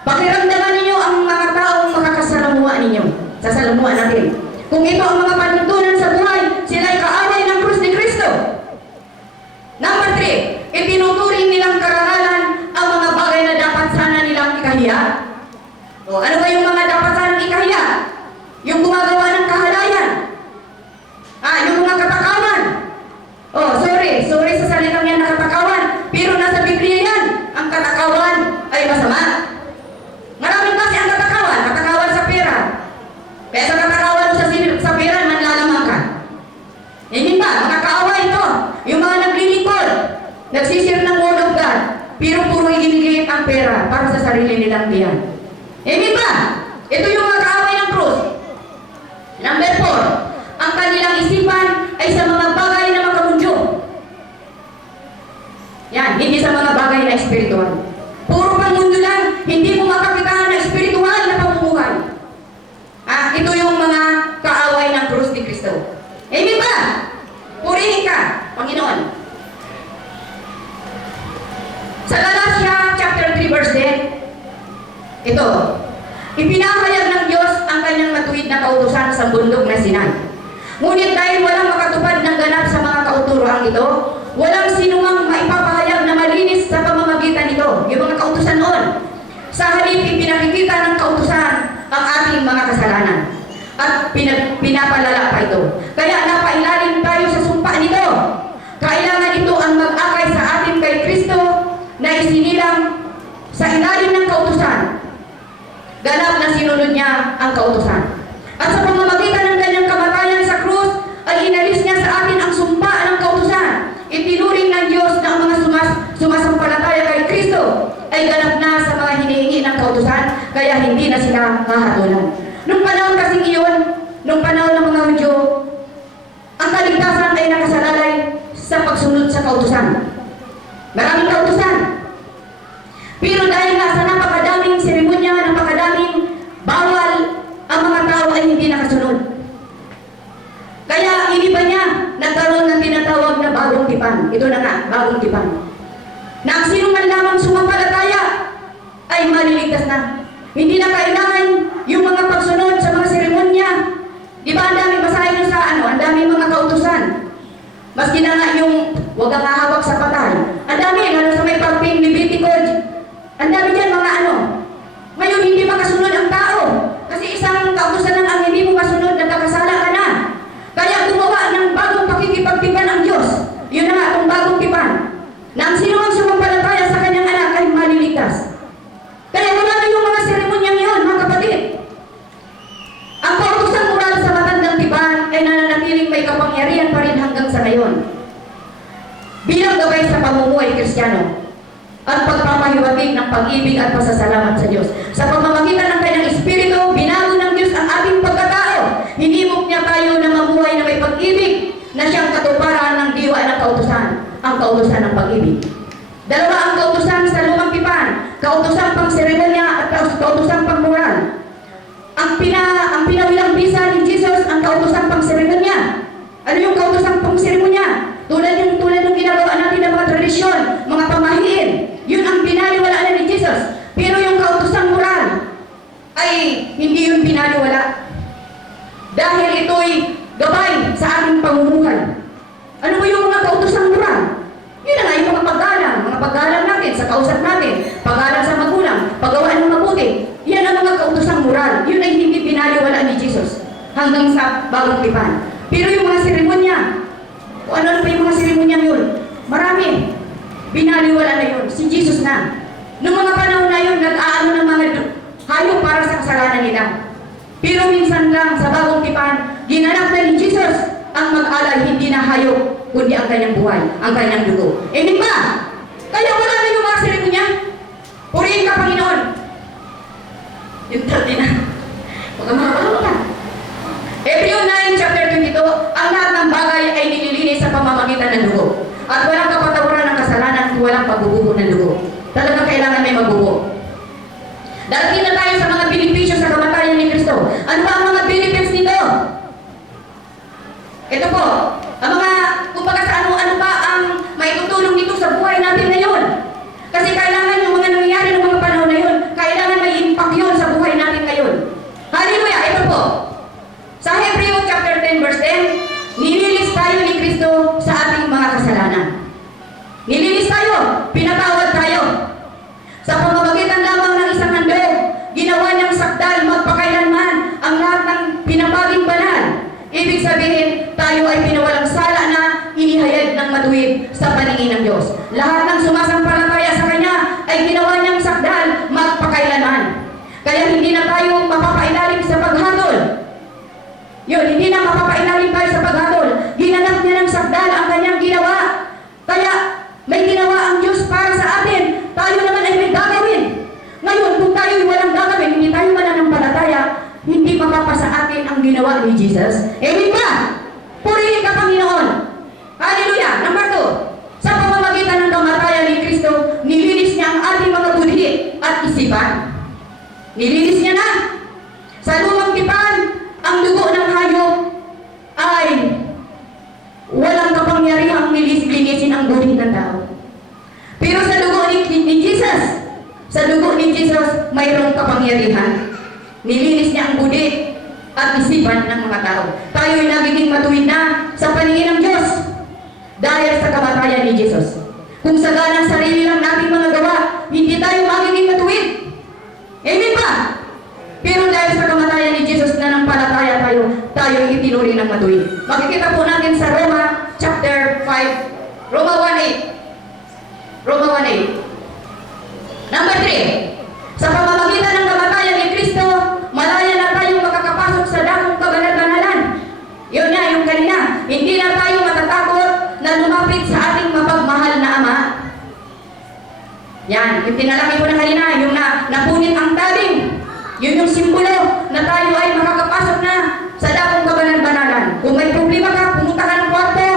Pakiramdaman ninyo ang mga taong makakasalamuha ninyo sa salamuha natin. Kung ito ang mga panuntunan sa buhay, sila ay kaaway ng krus ni Kristo. Number 3, itinuturing nilang karangalan ang mga bagay na dapat sana nilang ikahiya. Ano ba yung mga dapat sana ikahiya? Yung gumagawa ng kahalayan. Yung mga katakawan. Sorry sa salitang yan na katakawan. Pero nasa Biblia yan, ang katakawan ay masama. Maraming kasi ang katakawan sa pera. Kaya sa katakawan sa pera, manlalamang ka. Hindi ba? Mga kaaway ito. Yung mga naglilingkod, nagsisir ng word of God, pero puro iginigit ang pera para sa sarili nilang biyan. Hindi ba? Ito yung mga kaaway ng krus. Number 4, ang kanilang isipan ay sa mga bagay na makamunjo. Yan, hindi sa mga bagay na espiritual. Puro pang mundo lang, hindi mo makakita na espiritual na pamumuhay. Ito yung mga kaaway ng krus ni Kristo. Amen ba? Purihin ka, Panginoon. Sa Galatia chapter 3 verse 10, ipinahayag ng Diyos ang kanyang matuwid na kautusan sa bundok na Sinai. Ngunit dahil walang makatupad ng ganap sa mga kauturoang ito, walang sinumang maipapahayag na malinis sa pamamagitan nito, yung mga kautusan noon. Sa halip, ipinakikita ng kautusan ang ating mga kasalanan at pinapalala pa ito. Kaya napailalim tayo sa sumpa nito. Kailangan ito ang mag-akay sa atin kay Kristo ang kautusan. At sa pamamagitan ng kanyang kamatayan sa krus, ay inalis niya sa atin ang sumpa ng kautusan. Itinuring ng Diyos na ang mga sumasampalataya kay Kristo ay ganap na sa mga hinihingi ng kautusan, kaya hindi na sila hahatulan. Nung panahon kasing iyon, nung panahon ng mga Hudyo, ang kaligtasan ay nakasalalay sa pagsunod sa kautusan. Maraming kautusan. Pero dahil nga sa napakadaming seremonya, napakadaming bawal, ang mga tao ay hindi nakasunod. Kaya iniba niya, nagkaroon ng tinatawag na bagong tipan. Ito na nga, bagong tipan. Na ang sino man lamang sumampalataya ay maliligtas na. Hindi na kailangan yung mga pagsunod sa mga seremonya. Di ba ang dami basahin nyo sa ang dami mga kautusan. Maski na nga yung huwag kang hahawak sa patay. Ang dami, lalo sa may pagping Levitico. Ang dami dyan mga Ngayon hindi makasunod ang tao. Kasi isang kautusan lang ang hindi mo masunod, nagkakasala ka na. Kaya gumawa ng bagong pakikipagtipan ang Diyos. Yun na nga, itong bagong tipan. Na ang sino ang sumampalataya sa kanyang anak ay maliligtas. Kaya wala na yung mga seremonyang yun, mga kapatid. Ang kautusan moral sa matandang tipan ay nananatiling may kapangyarihan pa rin hanggang sa ngayon. Bilang gabay sa pamumuhay Kristiyano at pagpamahiwatig ng pag-ibig at pasasalamat sa Diyos. Sa pamamagitan ng kanyang Espiritu, binago ng Diyos ang ating pagkatao. Hinimok niya tayo na mamuhay na may pag-ibig na siyang katuparan ng diwa ng kautusan, ang kautusan ng pag-ibig. Dalawa ang kautusan sa lumang tipan, kautusan pang seremonya at kautusan pang moral. Ang pinawilang bisa ni Jesus ang kautusan pang seremonya. Ano yung kautusan pang seremonya? Tulad ng ginagawa natin ng mga tradisyon, mga pamahiin. Yun ang binaliwala ni Jesus. Pero yung kautusan moral ay hindi yun binaliwala. Dahil ito'y gabay sa ating pamumuhay. Ano ba yung mga kautusan moral? Yun na nga yung mga paggalang natin sa kausap natin, paggalang sa magulang, paggawa ng mabuti. Yan ang mga kautusan moral. Yun ay hindi binaliwala ni Jesus hanggang sa bagong tipan. Pero yung mga seremonya, kung ano pa yung mga seremonya yun, marami. Binaliwala na yun. Si Jesus na. Noong mga panahon na yun, nag-aano ng mga hayop para sa kasalanan nila. Pero minsan lang sa bagong tipan, ginanap na ni Jesus ang mag-alay, hindi na hayop, kundi ang kanyang buhay, ang kanyang dugo. Di ba? Kaya wala na yung mga seremonya. Purihin ka, Panginoon. Yung 30 na. Huwag ka makapalong ka. Hebreo 9, chapter 22, ang lahat ng bagay ay nililinis sa pamamagitan ng dugo. At walang kapatawaran ng kasalanan kung walang pagbubuo ng dugo. Talagang kailangan may magbubuo. Darating na tayo sa mga benepisyo sa kamatayan ni Kristo. Ano ba ang mga benefits nito? Ito po, ang mga, kumbaga sa ano ba ang maitutulong nito sa buhay natin ngayon? Kasi kailangan yung mga nangyayari ng mga panahon na yun, kailangan may impact yun sa buhay natin ngayon. Hallelujah! Ito po, sa Hebreo chapter 10 verse 10, nililis tayo ni Kristo sa ating mga kasalanan. Nililis tayo, pinatawad tayo. Sa pamamagitan lamang ng isang handog, ginawa niyang sakdal magpakailanman ang lahat ng pinapaging banal. Ibig sabihin, tayo ay pinawalang sala na inihayag ng matuwid sa paningin ng Diyos. Lahat ng sumasampalataya sa Kanya ay ginawa niyang sakdal magpakailanman. Kaya hindi na tayo mapapailalim sa paghatol. Yun, hindi na mapapailalim tayo sa paghatol. Ginanap niya ng sakdal ang Kanyang ginawa. Kaya may ginawa ang Diyos para sa atin. Tayo naman ay may gagawin. Ngayon, kung tayo walang gagawin, hindi tayo mananampalataya, hindi mapapasa atin ang ginawa ni Jesus. Amen ba? Purihin ka, Panginoon. Hallelujah. Number 2, sa pamamagitan ng kamatayan ni Kristo, nilinis niya ang ating mga budhi at isipan. Nilinis niya na. Sa lumang tipan, ang dugo ng hayop ay walang kapangyarihang linisin ang budhi ng tao. Pero sa dugo ni Jesus, sa dugo ni Jesus, mayroong kapangyarihan. Nilinis niya ang budhi at isipan ng mga tao. Tayo ay nagiging matuwid na sa paningin ng Diyos dahil sa kamatayan ni Jesus. Kung sa ganang sarili lang nating mga gawa, hindi tayo magiging matuwid. Amen ba? Pero dahil sa kamatayan ni Jesus na nampalataya tayo ay itinuring ng matuwid. Makikita po natin sa Roma chapter 5, Roma 1:8. Roma 1:8. Number 3, sa pamamagitan ng kamatayan ni Kristo, malaya na tayong kanina, hindi na tayo matatakot na lumapit sa ating mapagmahal na Ama. Yan, yung tinalakay ko na kanina, yung napunit ang tabing. Yun yung simbolo na tayo ay makakapasok na sa dakong kabanan-banalan. Kung may problema ka, pumunta ka ng kwarto,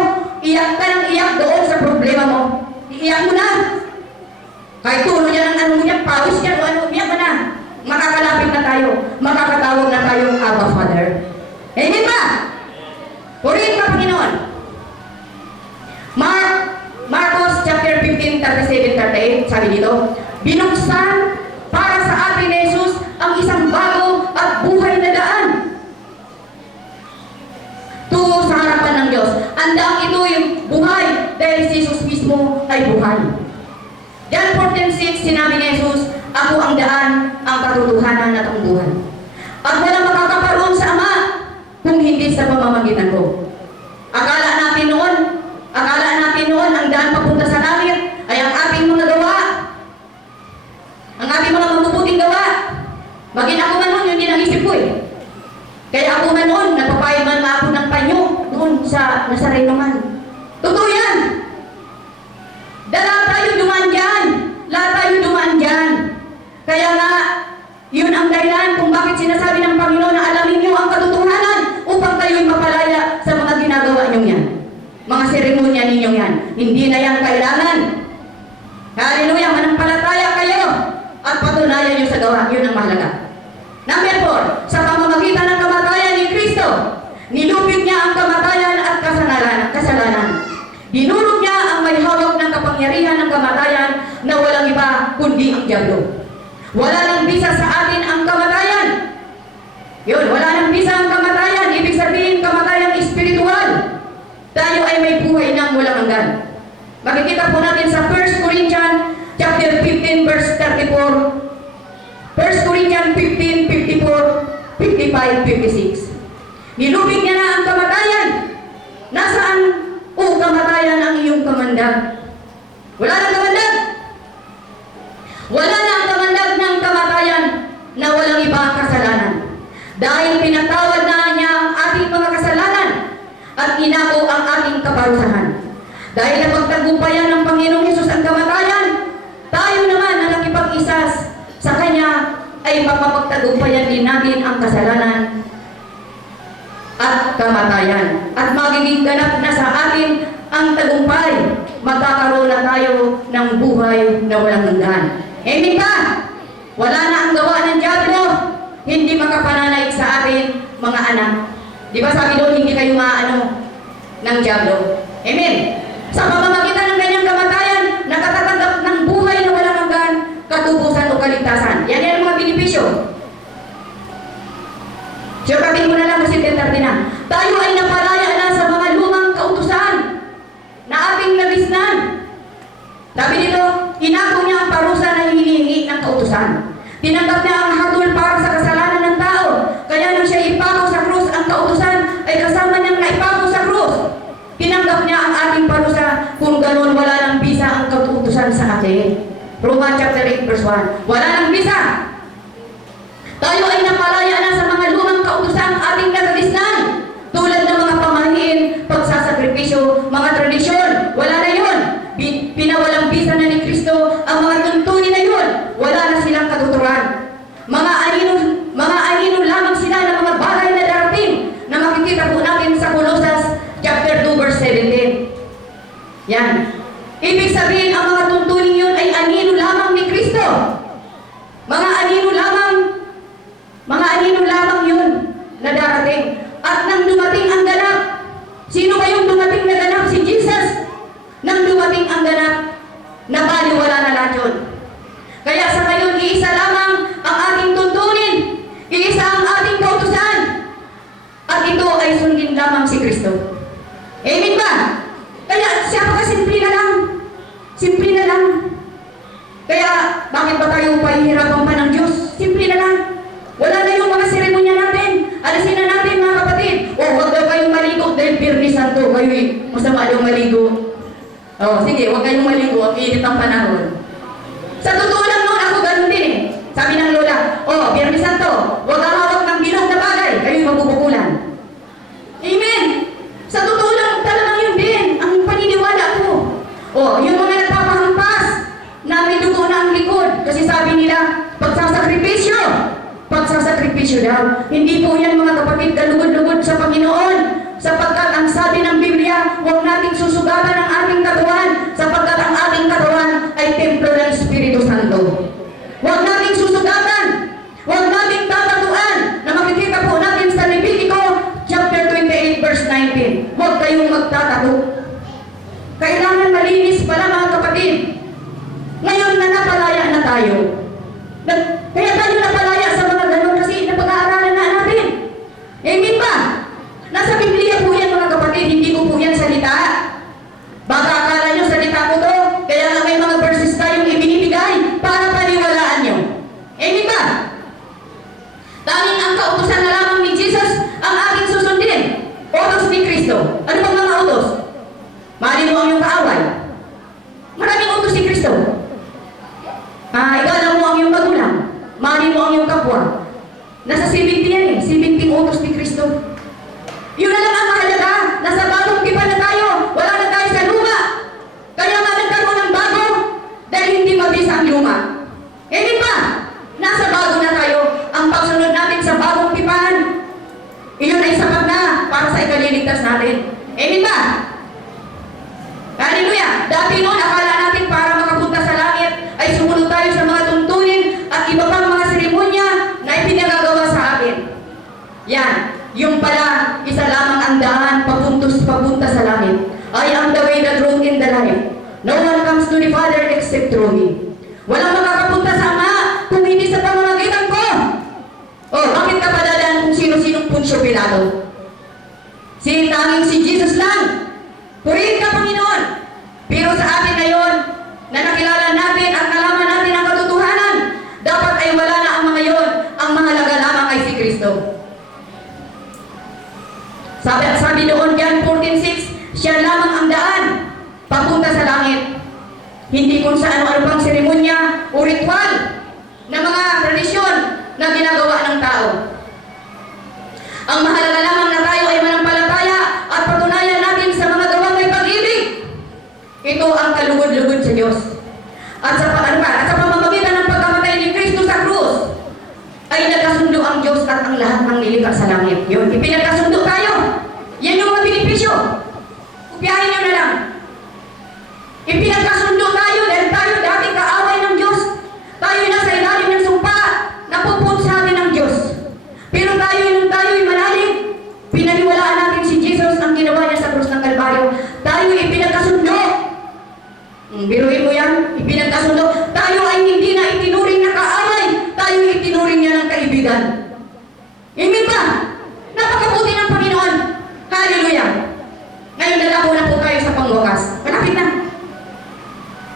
iyak ka ng iyak doon sa problema mo. Iiyak mo na. Kahit tulo yan ang ano mo yan, pawis yan, o ano, iyak mo na. Makakalapit na tayo, makakatawag na tayong Abba Father. Amen ba? Purihin ka, Panginoon. Marcos chapter 15, 37-38, sabi dito, binuksan para sa atin ni Jesus ang isang bago at buhay na daan tungo sa harapan ng Diyos. Ang daang ito yung buhay dahil si Jesus mismo ay buhay. John 14:6, sinabi ni Jesus, ako ang daan, ang katotohanan at ang buhay. At walang makakaparoon sa Ama kung hindi sa pamamagitan ko. Akala natin noon ang daan papunta sa langit ay ang ating mga gawa. Ang ating mga mabubuting gawa. Maging ako man noon, yun din ang isip ko eh. Kaya ako man noon, nagpapayag man ako ng panyo doon sa Nazareno man. Totoo yan. Lahat tayo dumaan dyan. Lahat tayo dumaan dyan. Kaya nga, yun ang dahilan kung bakit sinasabi ng Panginoon na alamin niyo ang katotohanan upang kayo'y mapalaya sa mga ginagawa niyo yan. Mga seremonya ninyo yan. Hindi na yan kailangan. Hallelujah, manampalataya kayo at patunayan niyo sa gawa. Yun ang mahalaga. Number 4, sa pamamagitan ng kamatayan ni Kristo, nilupig niya ang kamatayan at kasalanan. Dinurog niya ang may hawak ng kapangyarihan ng kamatayan na walang iba kundi ang diablo. Wala nang bisa sa atin ang kamatayan. Yun, wala nang bisa ang kamatayan. Ibig sabihin, kamatayan espiritual. Tayo ay may buhay ng walang hanggan. Makikita po natin sa 1 Corinthians chapter 15 verse 34. 1 Corinthians 15, 54, 55, 56. Nilubig niya na ang kamatayan. Nasaan, o kamatayan, ang iyong kamandag? Wala nang kamandag. Wala na ang kamandag ng kamatayan na walang iba ang kasalanan. Dahil pinatawad na niya ang ating mga kasalanan at inako ang ating kaparusahan. Dahil napagtagumpayan ng Panginoong Hesus ang kamatayan, tayo naman na nakipag-isas sa Kanya ay mapapagtagumpayan din natin ang kasalanan at kamatayan. At magiging ganap na sa atin ang tagumpay. Magkakaroon na tayo ng buhay na walang hanggan. Amen ba? Wala na ang gawa ng diablo. Hindi makapananaig sa atin, mga anak. Di ba sabi doon, hindi kayo maano ng diablo. Amen. Sa pamamagitan ng kanyang kamatayan, nakatatanggap ng buhay na walang hanggan, katubusan o kaligtasan. Yan ang mga benepisyo. Siyempre, mo na lang kasi na. Tayo ay napalaya na sa mga lumang kautusan na ating nagisnan. Sabi dito, inako niya ang parusa na hinihingi ng kautusan. Tinanggap niya ang hatol para sa kasalanan ng tao. Kaya nang siya ipako sa krus, ang kautusan ay kasama niyang naipako sa krus. Tinanggap niya ang ating parusa, kung ganoon wala nang bisa ang kautusan sa atin. Romans chapter 8 verse 1. Wala nang bisa. Tayo ay napalaya na sa mga lumang kautusan ating nakagisnan. Tulad ng mga pamahiin, pagsasakripisyo, mga tradisyon. Wala na yun. Pinawalang bisa na ni Kristo ang mga tuntunin na yun. Wala na silang katuturan. Mga anino lamang sila ng mga bagay na darating na makikita po natin sa Colossus chapter 2 verse 17. Yan. Ibig sabihin, ang mga tuntunin yun ay anino lamang ni Kristo. Mga anino lamang yun na darating. At nang dumating ang ganap, sino ba yung dumating na ganap? Si Jesus. Nang dumating ang ganap, nabaliwala na lahat yun. Kaya sa ngayon, iisa lamang ang ating tuntunin. Iisa ang ating kautusan. At ito ay sundin lamang si Kristo. Amen ba? Kaya siya pa simple na lang. Simple na lang. Kaya bakit ba tayo pahihirapan pa ng Diyos? Simple na lang. Wala na yung mga seremonya natin. Alisin na natin, mga kapatid. O, huwag daw kayong maligo dahil Biyernes Santo. Kayo'y masama daw maligo. O, sige, huwag kayong maligo. Ang init ang panahon. Sa totoo lang noon, ako ganun din eh. Sabi ng lola, o, Biyernes Santo, huwag kang hawak ng bilog na bagay. Kayo'y mabubukulan. Amen. araw. Hindi po yan mga kapatid kalugod-lugod sa Panginoon. Sapagkat ang sabi ng Biblia, huwag nating susugatan ang ating katawan sapagkat ang ating katawan ay templo ng Espiritu Santo. Huwag nating susugatan, huwag nating tatatuan na makikita po natin sa Leviticus chapter 28 verse 19. Huwag kayong magtatato. Kailangan malinis pala mga kapatid. Ngayon na napalaya na tayo. Kaya tayo napalaya sa mga ganun kasi napag-aaralan na natin. Amen ba? Nasa Biblia po yan mga kapatid, hindi ko po yan salita. Baka akala nyo salita ko to, kaya nga may mga verses tayong ibinibigay para paniwalaan nyo. Amen ba? Tanging ang kautusan na lamang ni Jesus ang ating susundin. Utos ni Kristo. Ano bang mga utos? Mahalin mo ang iyong kaaway. Maraming utos si Kristo. Igalang mo ang iyong magulang. Mahalin mo ang iyong kapwa. Nasa 70 yan eh. 70 utos ni Kristo. Yun na lang ang mahalaga. Nasa bagong tipan na tayo. Wala na tayo sa luma. Kaya nga nagkaroon ng bago dahil hindi mabisa ang luma. Hindi pa. Nasa bago na tayo. Ang pagsunod natin sa bagong tipan, iyon ay sapat na para sa ikaliligtas natin. Hindi ba? Hallelujah! Dati noon, akala natin para makapunta sa langit ay sumunod tayo sa mga tuntunin at iba pang mga seremonya na ipinagagawa sa atin. Yan. Yung pala, isa lamang ang daan papunta sa langit. I am the way, the truth, and the life. No one comes to the Father except through me. Walang makakapunta sa Ama kung hindi sa pamamagitan ko. Oh, bakit ka padadaan kung sino-sinong Punsyo Pilato? Tanging si Jesus lang. Purihin ka, Panginoon. Pero sa atin ngayon, na nakilala natin at nalaman natin ang katotohanan, dapat ay wala na ang mga yon. Ang mahalaga lamang ay si Kristo. Sabi doon, John 14:6, siya lamang ang daan papunta sa langit. Hindi kung sa ano-ano pang seremonya o ritual na mga tradisyon na ginagawa ng tao. Ang mahalaga lamang na tayo ay manampalataya at patunayan natin sa mga gawang may pag-ibig. Ito ang kalugod-lugod sa Diyos. At sa pamamagitan ng pagkamatay ni Kristo sa krus, ay nagkasundo ang Diyos at ang lahat ng nilikha sa langit. Yun, ipinagkasundo tayo. Yan yung mga benepisyo. Kupiyahin nyo na lang. Ipinagkasundo tayo dahil tayo dating kaaway ng Diyos. Tayo nasa ilalim ng sumpa, napupun sa atin ng Diyos. Pero tayo'y manalig. Pinaniwalaan natin si Jesus ang ginawa niya sa krus ng Kalbaryo. Tayo ipinagkasundo. Biruin mo yan, ipinagkasundo. Tayo ay hindi na itinuring na kaaway. Tayo itinuring niya ng kaibigan. Amen ba? Napakabuti ng Panginoon. Hallelujah. Ngayon nalako na po tayo sa pangwakas. Malapit na.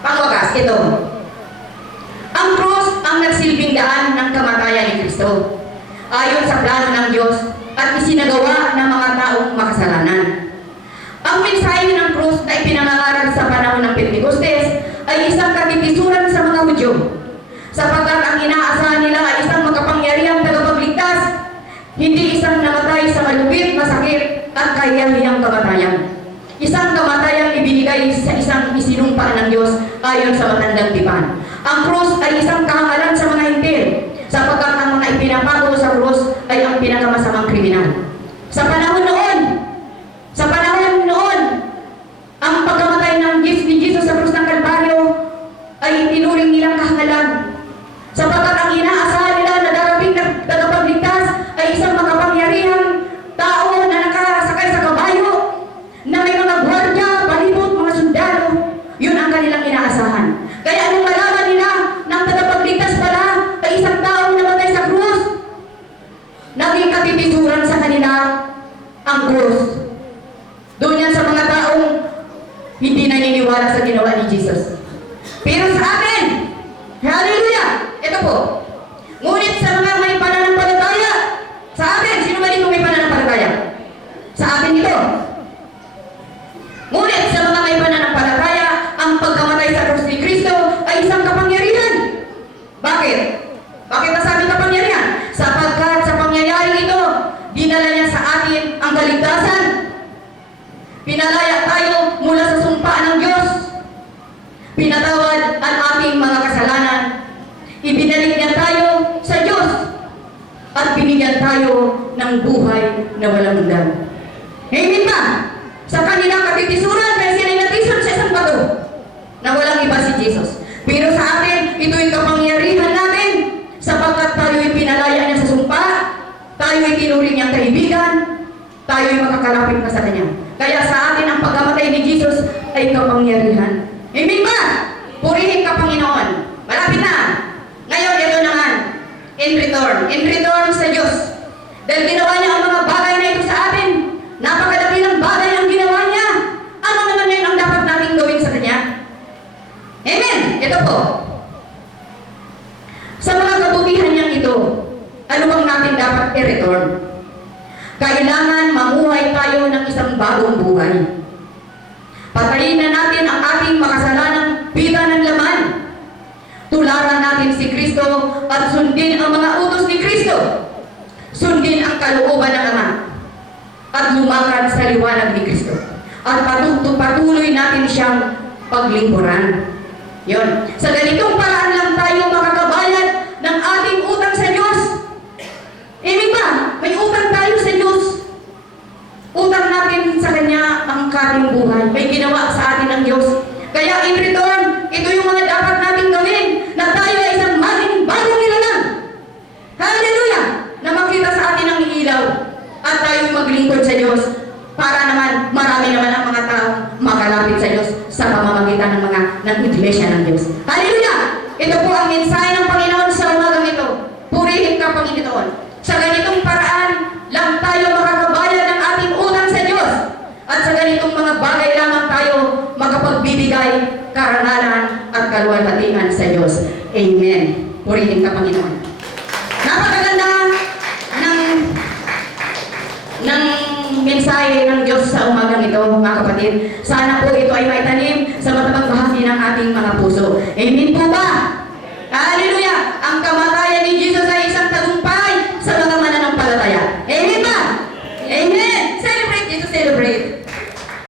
Pangwakas, ito. Ang krus ang nagsilbing daan ng kamatayan ni Kristo. Ayon sa plano ng Diyos at isinagawa ng mga taong makasalanan. Ang mensahe ng krus na ipinangangaral sa panahon ng Pentecostes ay isang katitisuran sa mga Hudyo. Sapagkat ang inaasahan nila ay isang makapangyarihang tagapagligtas, hindi isang namatay sa malupit, masakit at kahiyang kamatayan. Isang kamatayang ibinigay sa isang isinumpa ng Diyos ayon sa matandang tipan. Ang krus ay isang kahangalan sa mga hintil, sapagkat ang mga ipinapago sa krus ay ang pinakamasamang kriminal. Sa panahon noon, ang pagkamatay ni Jesus sa krus ng Kalbaryo ay itinuring nilang kahangalan. Sapagkat ang inaasahan nila na darating na tagapagligtas ay isang makapangyarihang tao na nakasakay sa kabayo, na may mga gwardiya, palibot, mga sundalo. Yun ang kanilang inaasahan. Kaya anong malaman nila ng tagapagligtas pala ay isang taong namatay sa krus? Naging katitisuran sa kanila ang krus. Doon yan sa mga taong hindi naniniwala sa ginawa ni Jesus. Pero sa atin, hallelujah! Ito po. Ngunit sa mga may pananampalataya, sa atin, sino ba dito may pananampalataya? Sa atin ito. Ngunit sa mga may pananampalataya, ang pagkamatay sa krus ni Kristo ay isang kapangyarihan. Bakit? Bakit nasabi kapangyarihan? Sapagkat sa pangyayaring ito, dinala niya sa atin ang kaligtasan. Pinalaya tayo mula sa sumpa ng Diyos. Pinatawad ang ating mga kasalanan. Ibinalik niya tayo sa Diyos. At binigyan tayo ng buhay na walang hanggan. Amen ba? Sa kanilang katitisuran, kaya sila natisod sa isang bato na walang iba si Jesus. Pero sa atin, ito yung kapangyarihan natin sapagkat tayo'y pinalaya niya sa sumpa, tayo'y tinuring niyang kaibigan, tayo'y makakalapit na sa Kanya. Kaya sa atin, ang pagkamatay ni Jesus ay kapangyarihan. Amen ba? Purihin ka, Panginoon. Malapit na. Ngayon, ito naman. In return sa Diyos. Dahil ginawa niya ang mga bagay na ito sa atin. Napakadami ng bagay ang ginawa niya. Ano naman yun ang dapat nating gawin sa Kanya? Amen. Ito po. Sa mga kabutihan niyang ito, ano bang natin dapat i-return? Kailangan mamuhay tayo ng isang bagong buhay. Patayin na natin ang ating makasalanang vida ng laman. Tularan natin si Kristo at sundin ang mga utos ni Kristo. Sundin ang kalooban ng Ama at lumakad sa liwanag ni Kristo. At patuloy natin siyang paglingkuran. Yon. Sa ganitong paraan lang tayo makakabayad ng ating utang sa Diyos. Amen ba? May utang tayo sa Diyos. Utang natin sa Kanya ang kating buhay. May ginawa sa atin ng Diyos. Kaya in return, ito yung mga dapat nating gawin na tayo ay isang bagong nilalang. Hallelujah! Na makita sa atin ang ilaw at tayo maglingkod sa Diyos para naman marami naman ang mga tao makalapit sa Diyos sa pamamagitan ng iglesia ng Diyos. Hallelujah! Ito po ang mensahe ng Panginoon sa umagang ito. Purihin ka, Panginoon. Sa ganitong paraan lang tayo makakabayad ng ating utang sa Diyos. At sa ganitong mga bagay lamang tayo makapagbibigay karangalan at kaluwalhatian sa Diyos. Amen. Purihin ka, Panginoon. Napakaganda ng mensahe ng Diyos sa umagang ito, mga kapatid. Sana po ito ay may